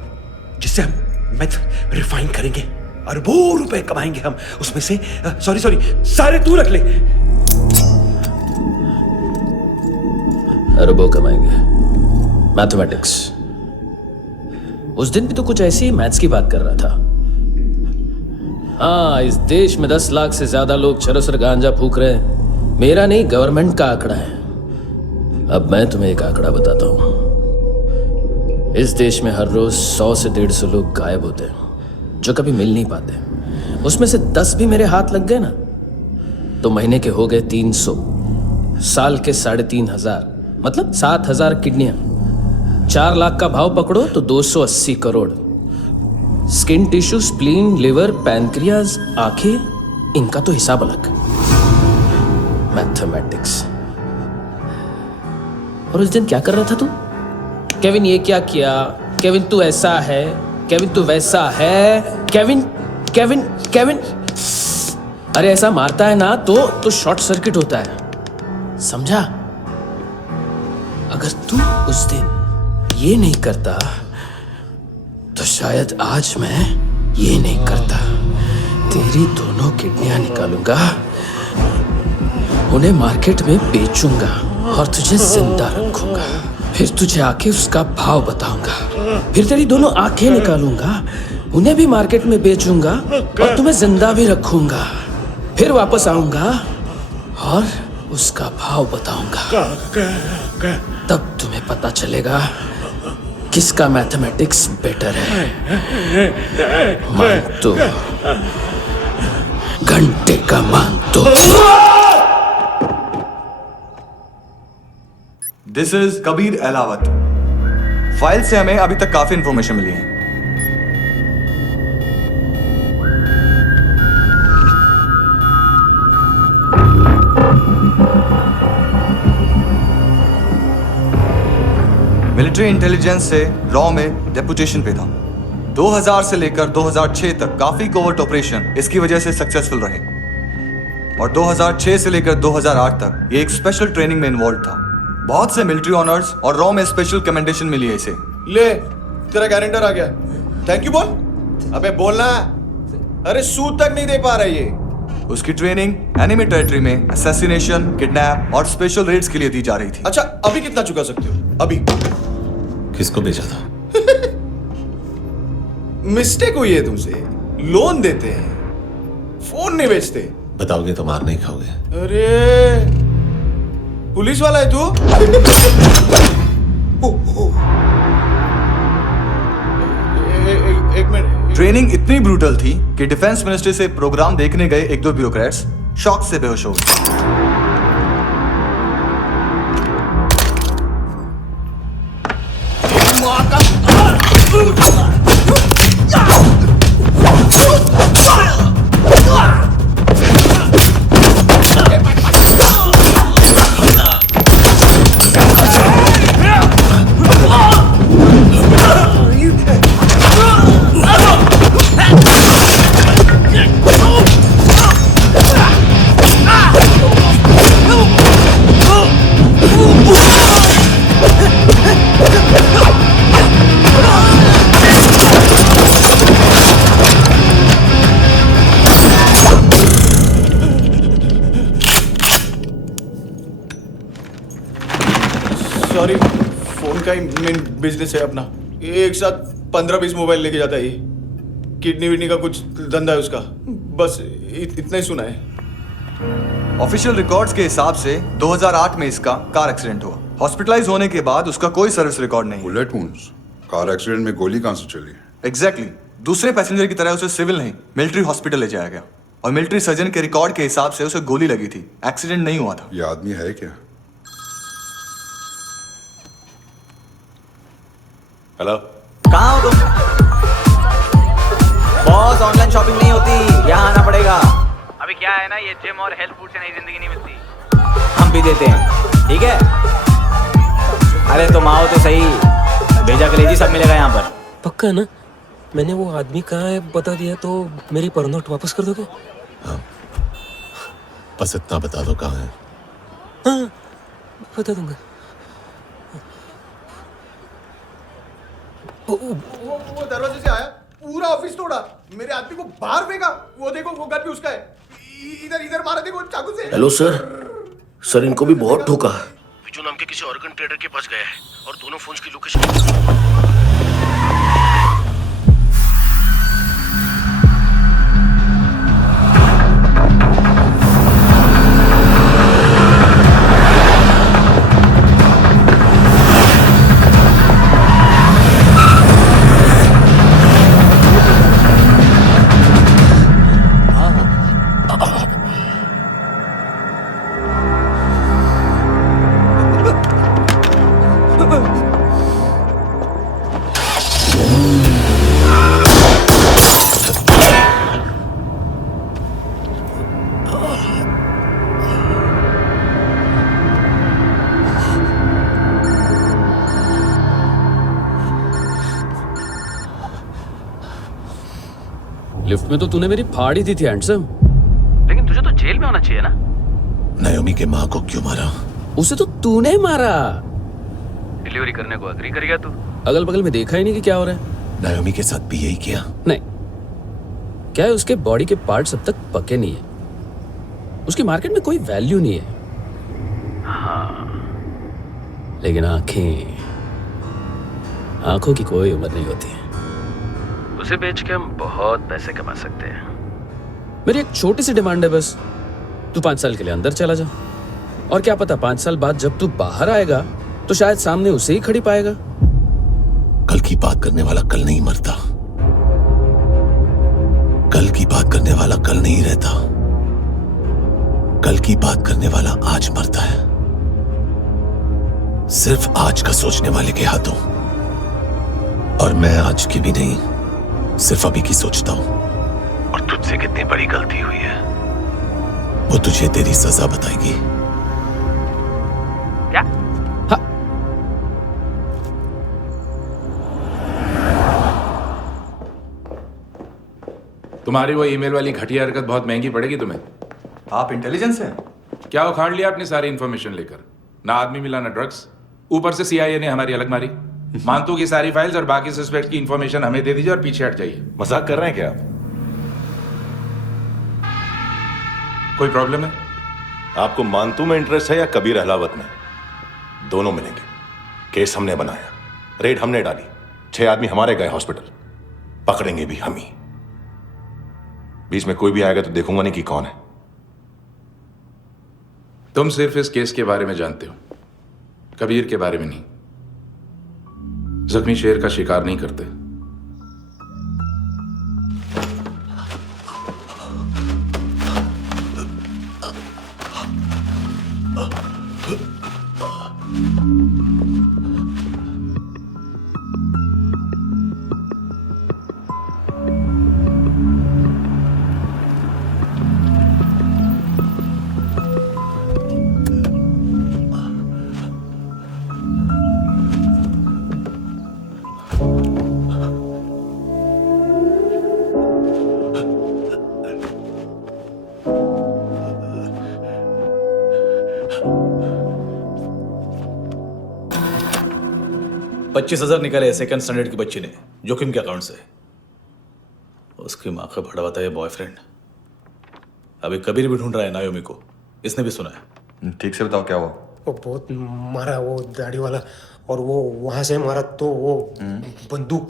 जिससे हम मेथ रिफाइन करेंगे, अरबों रुपए कमाएंगे हम उसमें से। सॉरी सारे तू रख ले। अरबों कमाएंगे, मैथमेटिक्स। उस दिन भी तो कुछ ऐसी ही मैथ्स की बात कर रहा था। हाँ, इस देश में 10 लाख से ज्यादा लोग चरस और गांजा फूक रहे हैं। मेरा नहीं, गवर्नमेंट का आंकड़ा है। अब मैं तुम्हें एक आंकड़ा बताता हूं। इस देश में हर रोज 100 से 150 लोग गायब होते हैं, जो कभी मिल नहीं पाते। उसमें से 10 भी मेरे हाथ लग गए ना, तो महीने के हो गए 300, साल के 3500, मतलब 7000 किडनियां। 4 लाख का भाव पकड़ो तो 280 crore. Skin tissue, spleen, liver, pancreas, आंखें, इनका तो हिसाब अलग। मैथमेटिक्स। और उस दिन क्या कर रहा था तू? केविन ये क्या किया, केविन तू ऐसा है, केविन तू वैसा है, केविन केविन केविन। अरे ऐसा मारता है ना तो शॉर्ट सर्किट होता है, समझा? अगर तू उस दिन ये नहीं करता तो शायद आज मैं ये नहीं करता। तेरी दोनों किडनियां निकालूंगा, उन्हें मार्केट में बेचूंगा और तुझे जिंदा रखूंगा। फिर तुझे आके उसका भाव बताऊंगा। फिर तेरी दोनों आंखें निकालूंगा, उन्हें भी मार्केट में बेचूंगा और तुम्हें जिंदा भी रखूंगा। फिर वापस आऊंगा और उसका भाव बताऊंगा। तब तुम्हें पता चलेगा किसका मैथमेटिक्स बेटर है। मानतो, घंटे का मानतो। This is Kabir Ahlawat. File से हमें अभी तक काफी इंफॉर्मेशन मिली है। मिलिट्री इंटेलिजेंस से रॉ में डेपुटेशन पे था। 2000 से लेकर 2006 तक काफी कोवर्ट ऑपरेशन इसकी वजह से सक्सेसफुल रहे, और 2006 से लेकर 2008 तक ये एक स्पेशल ट्रेनिंग में इन्वॉल्व था। बहुत से मिलिट्री ऑनर्स और रॉ में स्पेशल कमेंडेशन मिली है इसे। ले, तेरा गारंटर आ गया। थैंक यू बोल। अबे बोलना। अरे सूद तक नहीं दे पा रहा ये। उसकी ट्रेनिंग एनिमी टेरिटरी में असैसिनेशन, किडनैप और स्पेशल रेड्स के लिए दी जा रही थी। अच्छा, अभी कितना चुका सकते हो? अभी किसको भेजा था? मिस्टेक हुई है तुमसे। लोन देते हैं, फोन नहीं बेचते। बताओगे तो मार नहीं खाओगे। अरे पुलिस वाला है तू? एक मिनट। ट्रेनिंग इतनी ब्रूटल थी कि डिफेंस मिनिस्ट्री से प्रोग्राम देखने गए एक दो ब्यूरोक्रेट्स शॉक से बेहोश हो गए। सॉरी, फोन का ही मेन बिजनेस है अपना। एक साथ 15-20 मोबाइल लेके जाता है ये। किडनी विडनी का कुछ धंधा है उसका। बस इतना ही सुना है। ऑफिशियल रिकॉर्ड्स के हिसाब से 2008 में इसका कार एक्सीडेंट हुआ। हॉस्पिटलाइज होने के बाद उसका कोई सर्विस रिकॉर्ड नहीं। Bullet wounds. कार एक्सीडेंट में गोली कहां से चली? एग्जैक्टली। दूसरे पैसेंजर की तरह उसे सिविल नहीं मिलिट्री हॉस्पिटल ले जाया गया और मिलिट्री सर्जन के रिकॉर्ड के हिसाब से उसे गोली लगी थी। एक्सीडेंट नहीं हुआ था। ये आदमी है क्या? हेलो, कहाँ हो तुम? बॉस, ऑनलाइन शॉपिंग नहीं होती, यहाँ आना पड़ेगा। अभी क्या है ना, ये जिम और हेल्थ फूड से नई जिंदगी नहीं मिलती। हम भी देते हैं, ठीक है? अरे तुम आओ तो सही, भेजा कलेजी सब मिलेगा यहाँ पर। पक्का ना? मैंने वो आदमी कहाँ है बता दिया तो मेरी पर नोट वापस कर दोगे? हाँ, बस इतना बता दो कहाँ है। हाँ, बता दूंगा। वो दरवाजे से आया, पूरा ऑफिस तोड़ा, मेरे आदमी को बाहर फेंका। वो देखो, वो गन भी उसका है। इधर मारा, देखो चाकू से। हेलो सर, इनको भी बहुत ठोका। विजू नाम के किसी ऑर्गन ट्रेडर के पास गया है और दोनों फोन्स की लोकेशन। लिफ्ट में तो तूने मेरी फाड़ ही दी थी हैंडसम। लेकिन तुझे तो जेल में होना चाहिए ना। नायोमी के माँ को क्यों मारा? उसे तो तूने मारा। डिलीवरी करने को अग्री कर गया तू। अगल बगल में देखा ही नहीं कि क्या हो रहा है। नायोमी के साथ भी यही किया? नहीं, क्या है उसके बॉडी के पार्ट्स अब तक पके नहीं है। उसकी मार्केट में कोई वैल्यू नहीं है। हाँ, लेकिन आंखों की कोई उम्र नहीं होती है। उसे बेच के हम बहुत पैसे कमा सकते हैं। मेरी एक छोटी सी डिमांड है बस, तू 5 साल के लिए अंदर चला जा, और क्या पता 5 साल बाद जब तू बाहर आएगा तो शायद सामने उसे ही खड़ी पाएगा। कल की बात करने वाला कल नहीं मरता। कल की बात करने वाला कल नहीं रहता। कल की बात करने वाला आज मरता है। सिर्फ आज का सोचने वाले के हाथों। और मैं आज की भी नहीं, सिर्फ अभी की सोचता हूं। और तुझसे कितनी बड़ी गलती हुई है वो तुझे तेरी सजा बताएगी। क्या? हाँ। तुम्हारी वो ईमेल वाली घटिया हरकत बहुत महंगी पड़ेगी तुम्हें। आप इंटेलिजेंस हैं? क्या उखाड़ लिया अपनी सारी इन्फॉर्मेशन लेकर? ना आदमी मिला ना ड्रग्स, ऊपर से सीआईए ने हमारी अलग मारी। मानतू की सारी फाइल्स और बाकी सस्पेक्ट की इन्फॉर्मेशन हमें दे दीजिए और पीछे हट जाइए। मजाक कर रहे हैं क्या आप? कोई प्रॉब्लम है? आपको मानतू में इंटरेस्ट है या कबीर अहलावत में? दोनों मिलेंगे। केस हमने बनाया, रेड हमने डाली, 6 आदमी हमारे गए हॉस्पिटल। पकड़ेंगे भी हम ही। बीच में कोई भी आएगा तो देखूंगा नहीं कि कौन है। तुम सिर्फ इस केस के बारे में जानते हो, कबीर के बारे में नहीं। जख्मी शेर का शिकार नहीं करते। $25,000 निकाले सेकंड स्टैंडर्ड की बच्ची ने जोखिम के अकाउंट से। उसकी माँ का भड़वाता है बॉयफ्रेंड। अभी कबीर भी ढूंढ रहा है नायोमी को, इसने भी सुना है। ठीक से बताओ क्या हुआ। वो बहुत मारा, वो दाढ़ी वाला, और वो वहां से मारा तो वो बंदूक।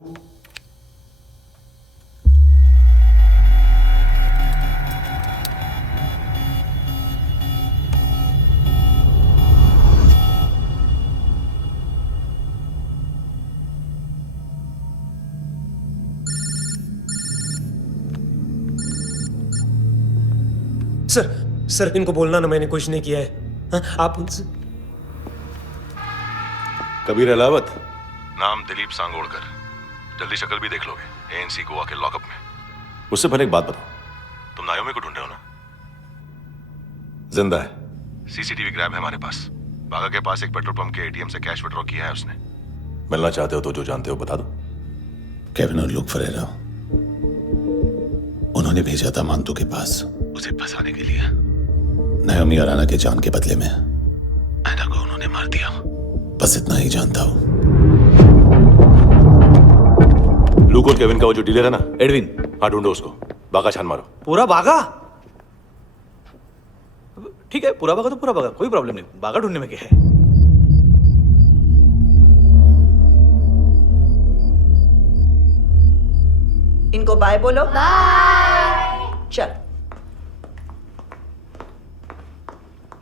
सर इनको बोलना ना मैंने कुछ नहीं किया है। हाँ, आप उनसे। कबीर अलावत, नाम दिलीप सांगोड़कर। जल्दी शक्ल भी देख लोगे एएनसी गोवा के लॉकअप में। उससे पहले एक बात बताओ, तुम नायोमी को ढूंढ रहे हो ना? जिंदा है, सीसीटीवी ग्रैब है हमारे पास। बागा के पास एक पेट्रोल पंप के एटीएम से कैश विड्रॉ किया है उसने। मिलना चाहते हो तो जो जानते हो बता दो। केविन और लुक फरेरा, उन्होंने भेजा था मांतू के पास उसे फंसाने के लिए। नायोमी और आना के जान के बदले में आना को उन्होंने मार दिया। बस इतना ही जानता हूं। लुक और केविन का वो जो डीलर है ना, एडविन, हाँ ढूंढो उसको। बागा छान मारो। पूरा बागा? ठीक है, पूरा बागा तो पूरा बागा, कोई प्रॉब्लम नहीं। बागा ढूंढने में क्या है? इनको बाय बोलो। बाय। चल,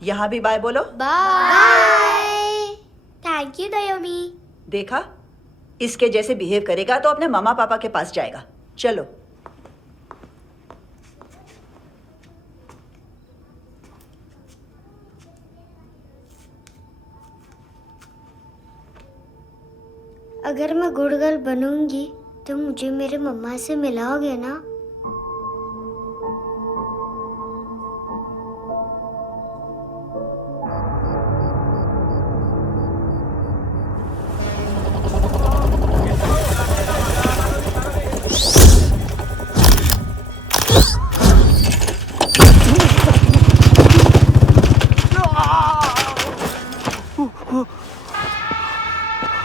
यहां भी बाय बोलो। बाय। Thank you नायोमी। देखा, इसके जैसे बिहेव करेगा तो अपने मामा पापा के पास जाएगा। चलो। अगर मैं गुड गर्ल बनूंगी तो मुझे मेरे मम्मा से मिलाओगे ना?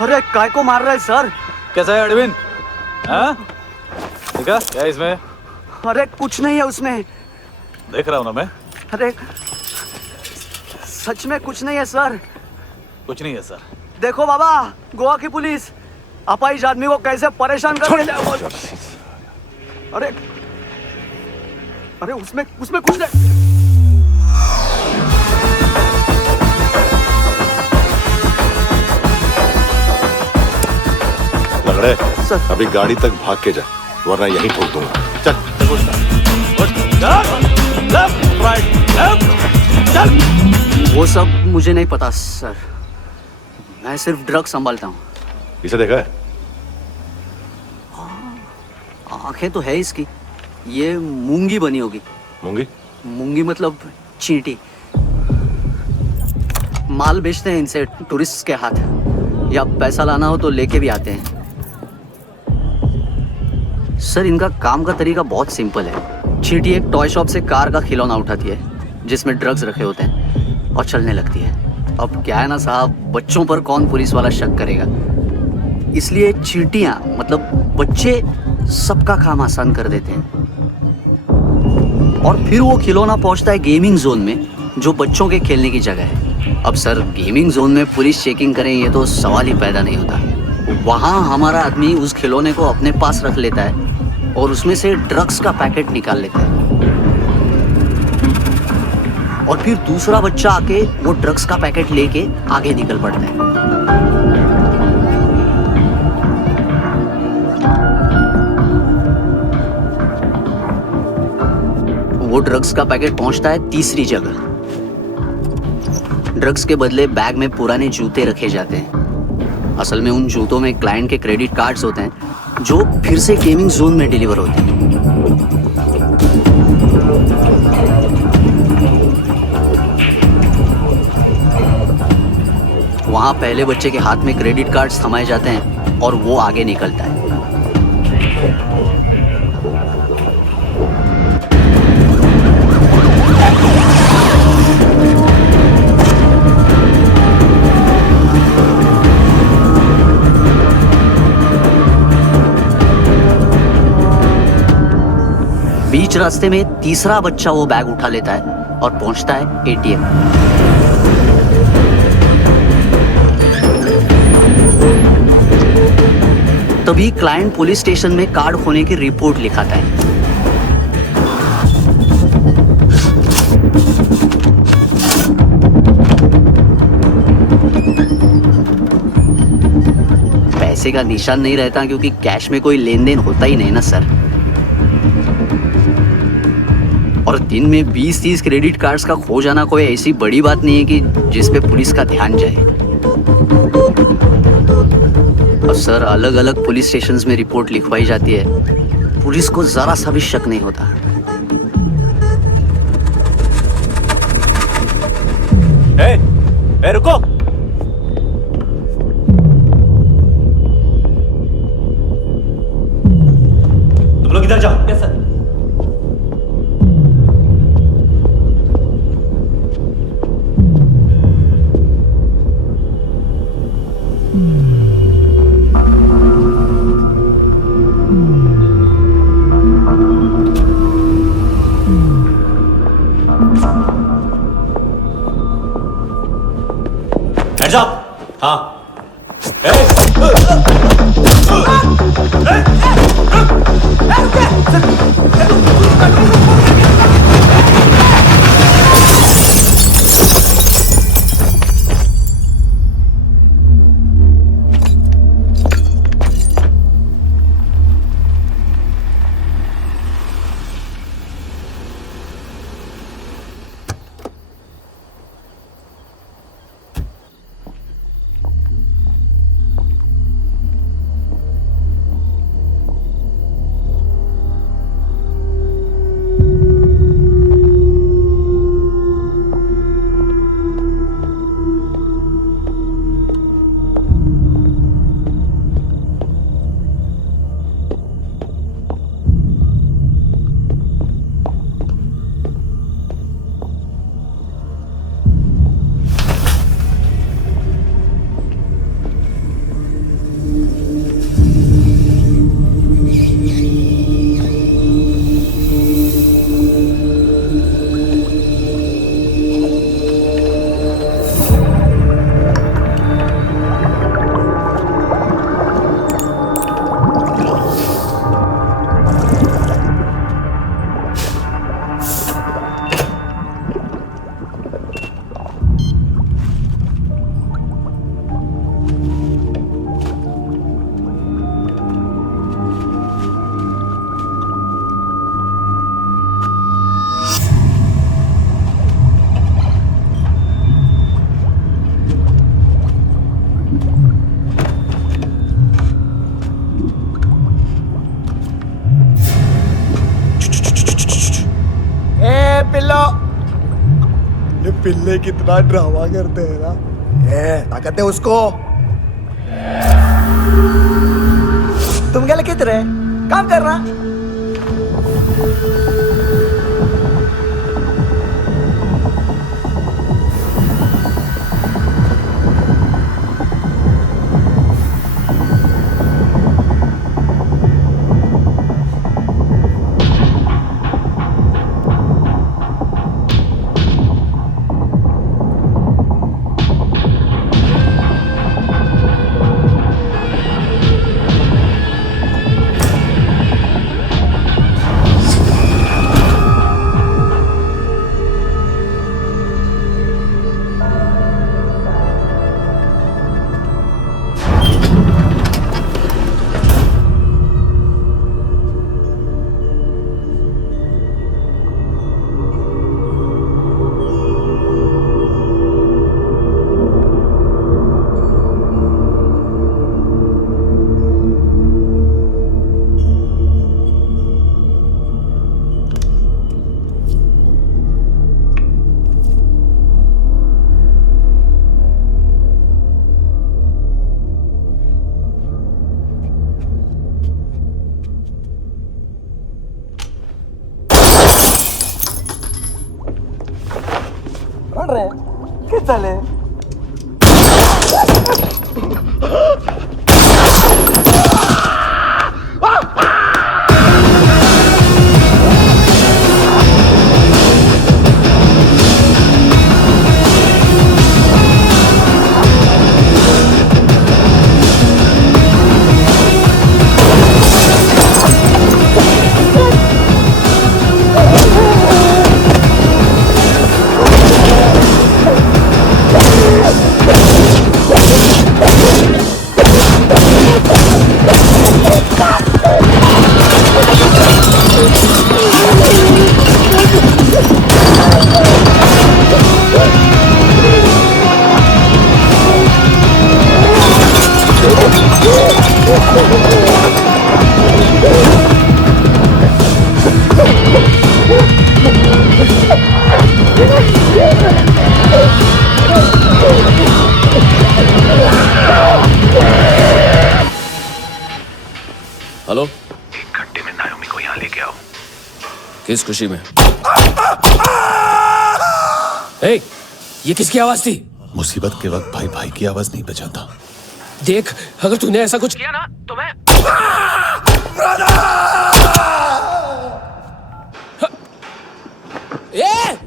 अरे काय को मार रहा है सर? कैसा है एडविन? हाँ? देखा क्या है इसमें? अरे कुछ नहीं है उसमें। देख रहा हूं ना मैं। अरे सच में कुछ नहीं है सर। कुछ नहीं है सर। देखो बाबा, गोवा की पुलिस अपाहिज आदमी को कैसे परेशान कर रही है। अरे अरे उसमें कुछ नहीं। लग सर, अभी गाड़ी तक भाग के जा, वरना यहीं ठोक दूंगा। चल। वो सब मुझे नहीं पता सर, मैं सिर्फ ड्रग संभालता हूँ। इसे देखा है? आंखें तो है इसकी, ये मूंगी बनी होगी। मूंगी? मूंगी मतलब चींटी। माल बेचते हैं इनसे टूरिस्ट के हाथ, या पैसा लाना हो तो लेके भी आते हैं। सर इनका काम का तरीका बहुत सिंपल है। चींटी एक टॉय शॉप से कार का खिलौना उठाती है जिसमें ड्रग्स रखे होते हैं और चलने लगती है। अब क्या है ना साहब, बच्चों पर कौन पुलिस वाला शक करेगा, इसलिए चींटियां मतलब बच्चे सबका काम आसान कर देते हैं। और फिर वो खिलौना पहुंचता है गेमिंग जोन में, जो बच्चों के खेलने की जगह है। अब सर गेमिंग जोन में पुलिस चेकिंग करें ये तो सवाल ही पैदा नहीं होता। वहाँ हमारा आदमी उस खिलौने को अपने पास रख लेता है और उसमें से ड्रग्स का पैकेट निकाल लेते हैं। और फिर दूसरा बच्चा आके वो ड्रग्स का पैकेट लेके आगे निकल पड़ता है। वो ड्रग्स का पैकेट पहुंचता है तीसरी जगह। ड्रग्स के बदले बैग में पुराने जूते रखे जाते हैं। असल में उन जूतों में क्लाइंट के क्रेडिट कार्ड्स होते हैं जो फिर से गेमिंग जोन में डिलीवर होते हैं। वहां पहले बच्चे के हाथ में क्रेडिट कार्ड्स थमाए जाते हैं और वो आगे निकलता है। बीच रास्ते में तीसरा बच्चा वो बैग उठा लेता है और पहुंचता है एटीएम। तभी क्लाइंट पुलिस स्टेशन में कार्ड खोने की रिपोर्ट लिखाता है। पैसे का निशान नहीं रहता क्योंकि कैश में कोई लेन देन होता ही नहीं ना सर। और दिन में 20-30 क्रेडिट कार्ड्स का खो जाना कोई ऐसी बड़ी बात नहीं है कि जिस पे पुलिस का ध्यान जाए। और सर अलग अलग पुलिस स्टेशंस में रिपोर्ट लिखवाई जाती है, पुलिस को जरा सा भी शक नहीं होता। रुको। तुम लोग इधर जाओ। Yes sir. Heads up! हाँ। पिल्ले कितना ड्रामा करते हैं ना। ताकत है उसको। तुम क्या लिखित रहे काम कर रहा। ढूंढ रहे किस चले हेलो, 1 घंटे में नायोमी को यहाँ लेके आओ। किस खुशी में? ए, ये किसकी आवाज थी? मुसीबत के वक्त भाई भाई की आवाज नहीं बचाता। देख, अगर तूने ऐसा कुछ किया ना तो मैं ए!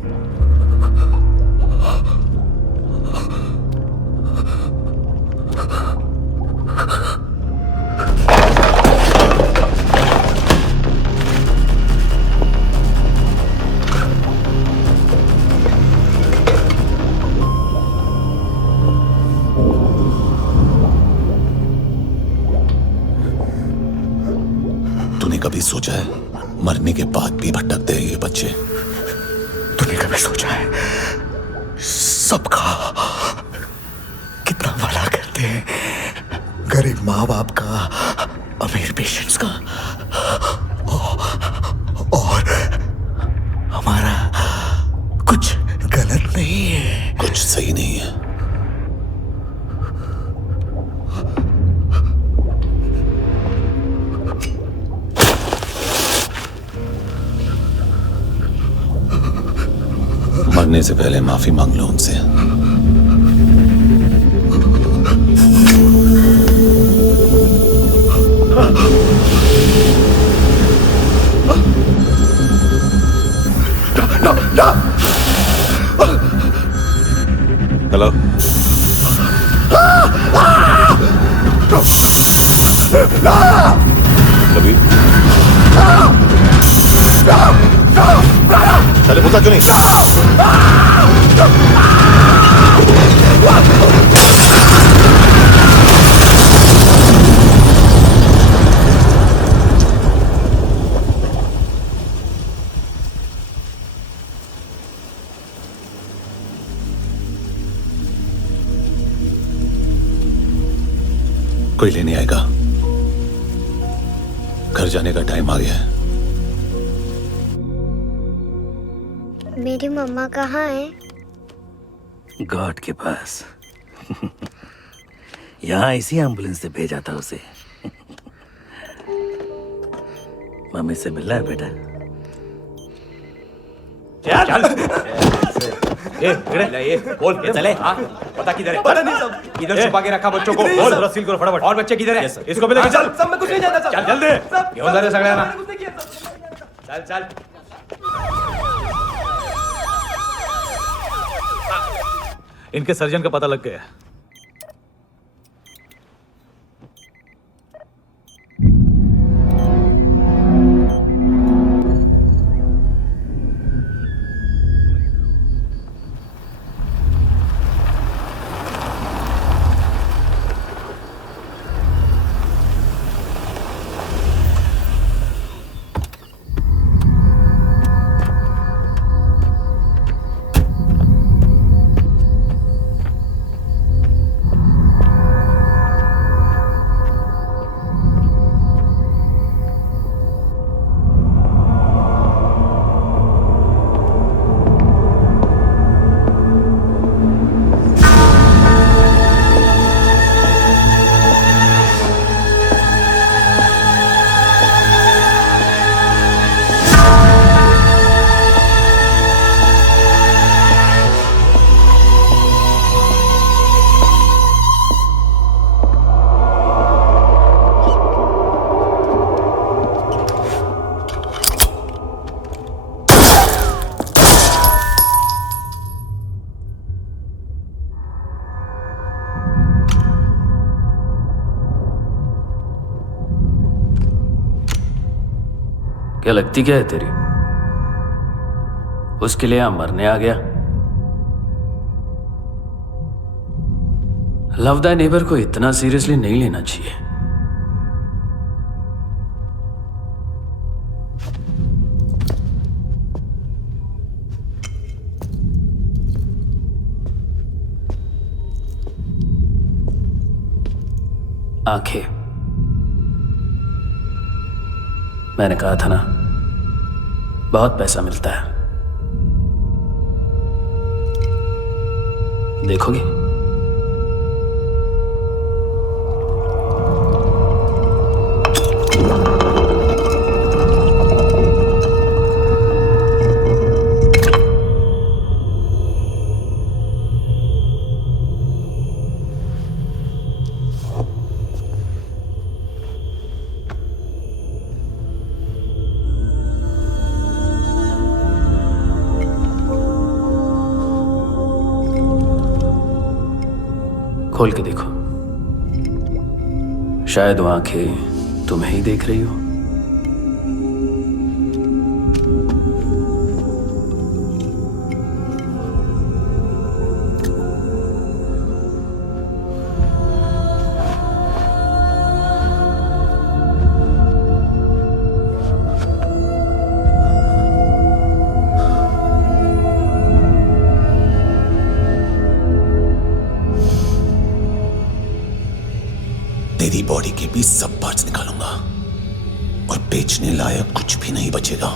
तूने कभी सोचा है मरने के बाद भी भटकते हैं ये बच्चे? तूने कभी सोचा है सबका कितना भला करते हैं? गरीब माँ बाप का, अमीर पेशेंट्स का, और हमारा कुछ गलत नहीं है, कुछ सही नहीं है। मरने से पहले माफी मांग लो उनसे। हेलो, कभी चले पूछा क्यों नहीं? कोई लेने आएगा। घर जाने का टाइम आ गया है। मेरी मम्मा कहाँ है? गॉड के पास। यहाँ इसी एम्बुलेंस से भेजा था उसे। मम्मी से मिलना है बेटा। ये बोल ये चले। हाँ पता किधर है? पता नहीं सब इधर छुपा के रखा बच्चों को। बोल जरा सील करो फटाफट। और बच्चे किधर है? इसको भी लेके चल। सब मैं कुछ नहीं जानता। चल जल्दी घेऊन जा रे सगळ्यांना। चल चल इनके सर्जन का पता लग गया। क्या लगती क्या है तेरी? उसके लिए यहां मरने आ गया? लव द नेबर को इतना सीरियसली नहीं लेना चाहिए। आंखें, मैंने कहा था ना, बहुत पैसा मिलता है। देखोगी? खोल के देखो, शायद वो आंखें तुम्हें ही देख रही हो। तेरी बॉडी के भी सब पार्ट्स निकालूंगा और बेचने लायक कुछ भी नहीं बचेगा।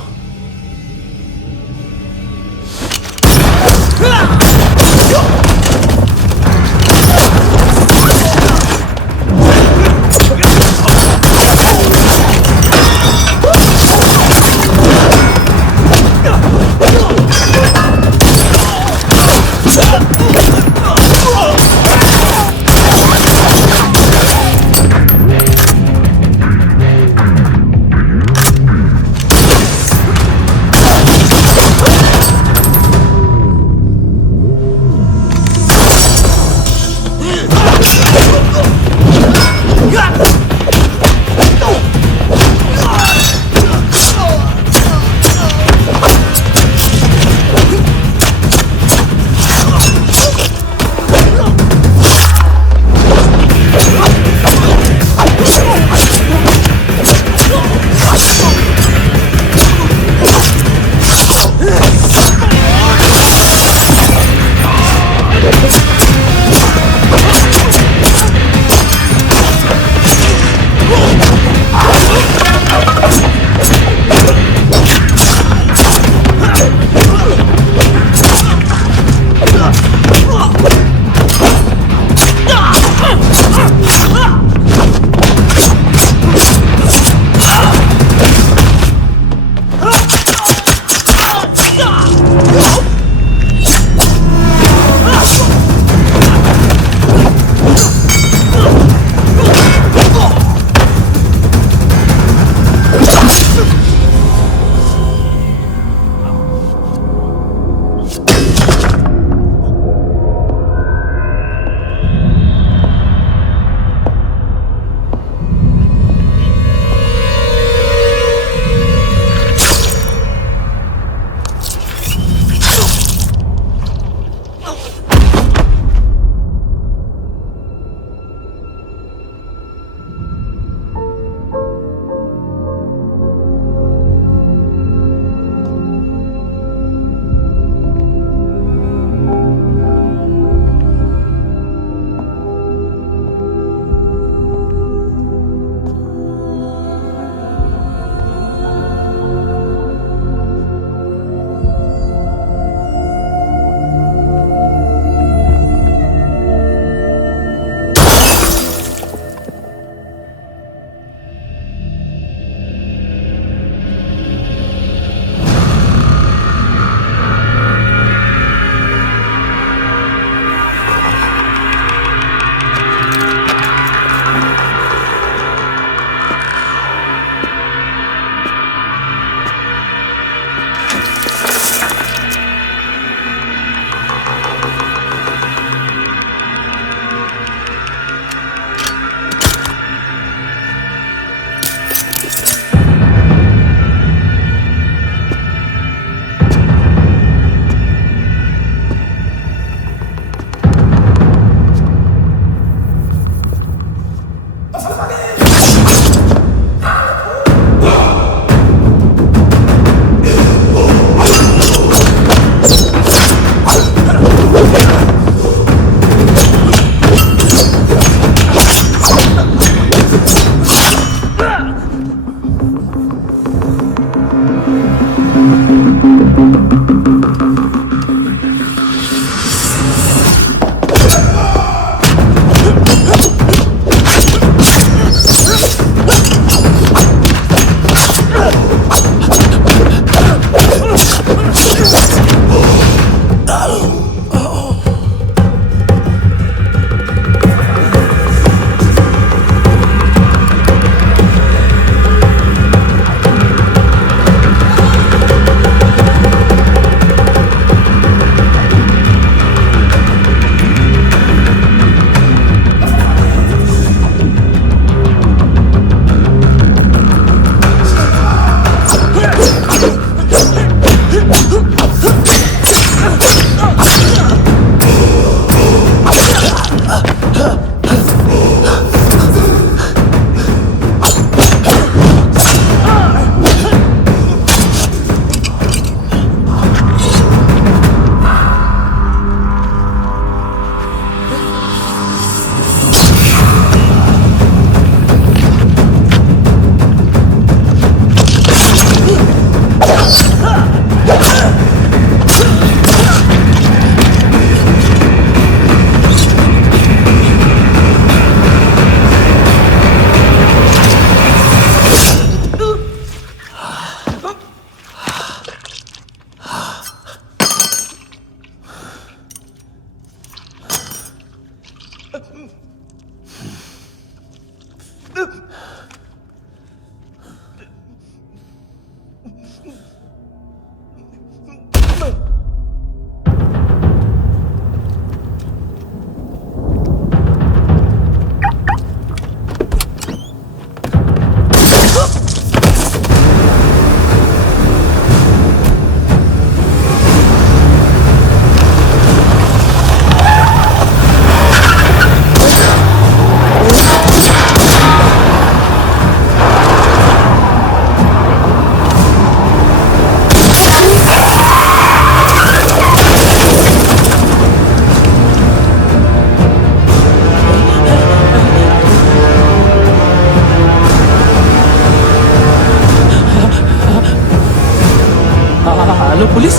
हेलो पुलिस,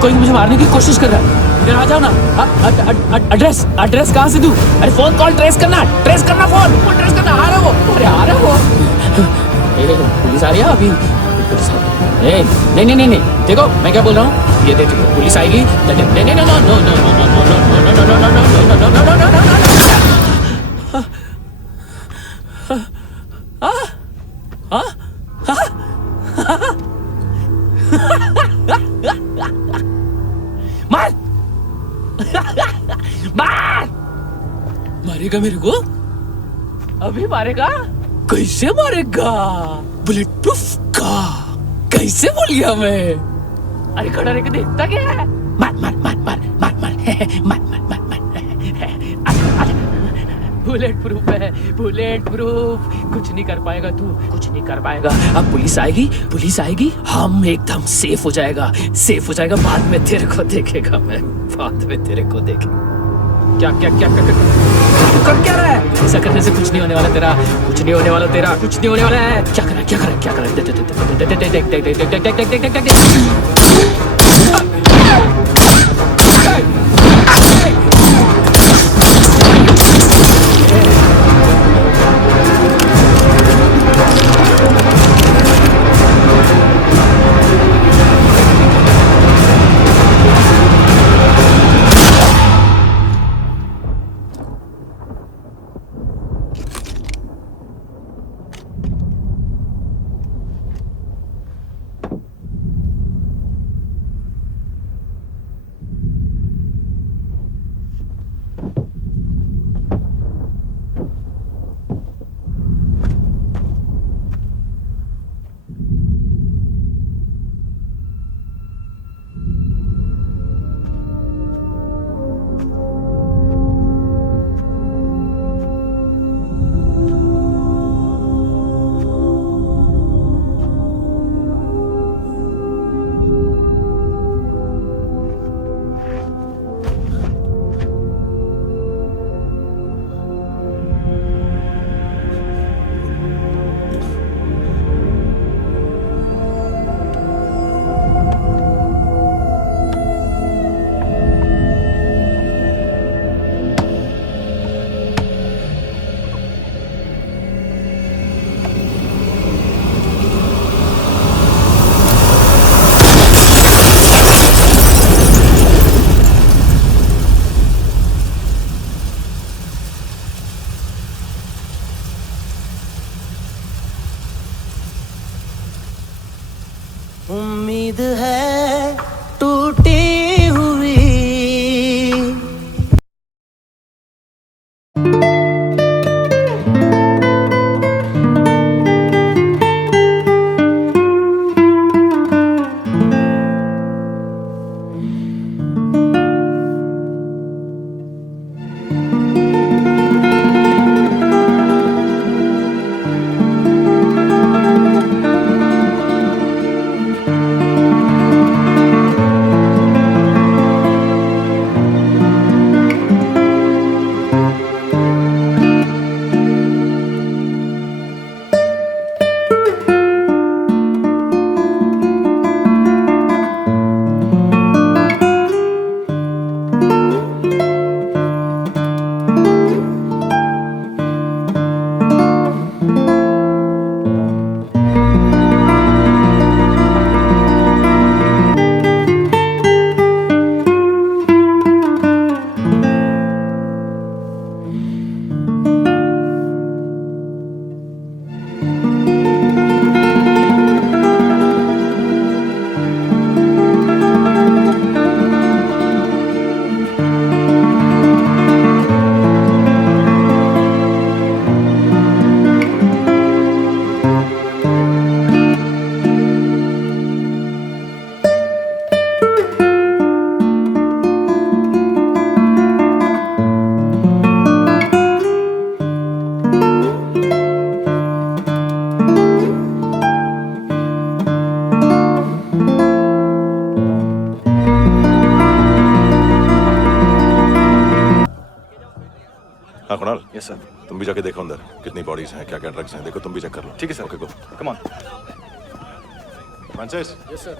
कोई मुझे मारने की कोशिश कर रहा है। इधर आ जाओ ना। एड्रेस कहाँ से दूं? अरे फोन कॉल ट्रेस करना फोन ट्रेस करना। आ रहा वो, अरे आ रहा वो। पुलिस आ रही है अभी। पुलिस नहीं, देखो मैं क्या बोल रहा हूँ, ये देखो पुलिस आएगी। मार मारेगा मेरे को, अभी मारेगा। कैसे मारेगा? बुलेट प्रूफ का। कैसे बोल गया मैं? अरे खड़ा रह के देखता क्या है? मार मार मार मार मार मार मार मार मार मार। बुलेट प्रूफ है, बुलेट प्रूफ। कुछ नहीं कर पाएगा तू, कुछ नहीं कर पाएगा। अब पुलिस आएगी, हम एकदम सेफ हो जाएगा। बाद में तेरे को देखेगा मैं, बाद में तेरे को देखेगा। क्या कर क्या रहा है? ऐसा करने से कुछ नहीं होने वाला तेरा, कुछ नहीं होने वाला है। क्या कर रहा है? उम्मीद है टूटी हुई। हाँ कुणाल। Yes sir. तुम भी जाके देखो अंदर कितनी बॉडीज हैं, क्या क्या ड्रग्स हैं, देखो तुम भी चेक कर लो। ठीक है sir. Okay go. Come on Francis. Yes sir.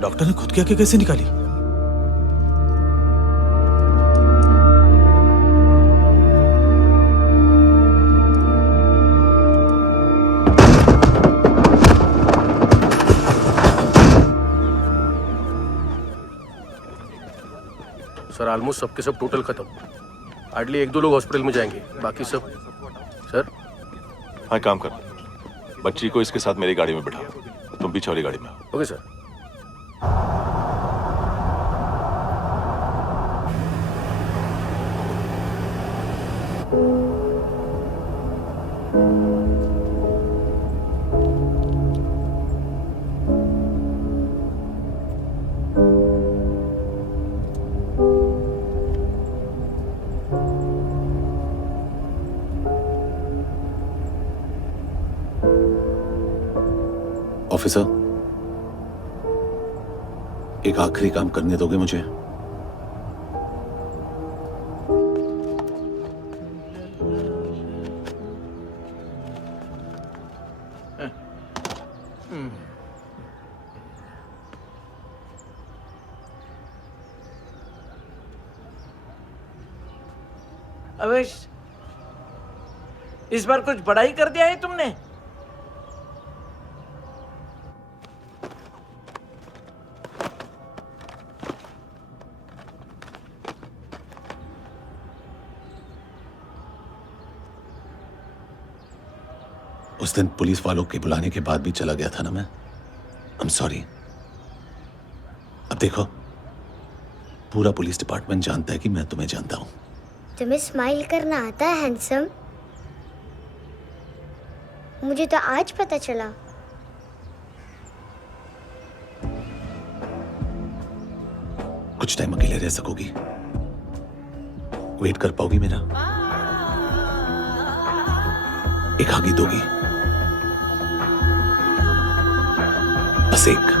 Doctor ने खुद की आंखें कैसे निकाली? सर ऑलमोस्ट सबके सब टोटल खत्म। हार्डली 1-2 लोग हॉस्पिटल में जाएंगे, बाकी सब। सर हाँ काम कर, बच्ची को इसके साथ मेरी गाड़ी में बिठा, तुम पीछे वाली गाड़ी में। Okay sir. ऑफिसर, एक आखिरी काम करने दोगे मुझे? अवेश, इस बार कुछ बड़ा ही कर दिया है तुमने। उस दिन पुलिस वालों के बुलाने के बाद भी चला गया था ना मैं। I am sorry. अब देखो, पूरा पुलिस डिपार्टमेंट जानता है कि मैं तुम्हें जानता हूं। तुम्हें स्माइल करना आता है हैंडसम? मुझे तो आज पता चला। कुछ टाइम अकेले रह सकोगी? वेट कर पाओगी मेरा? एक आगी दोगी? बस एक।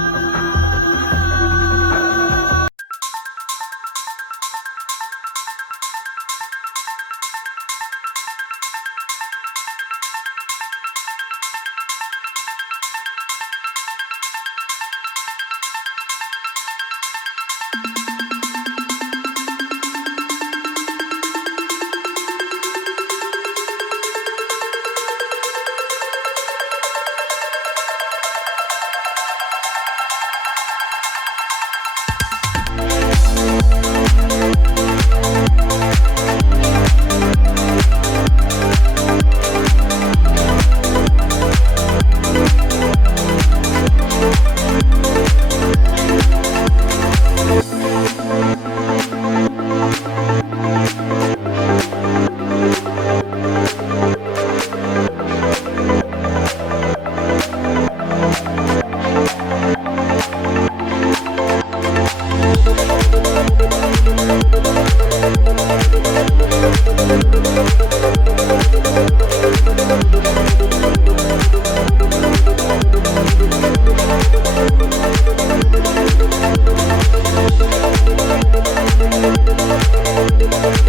साहब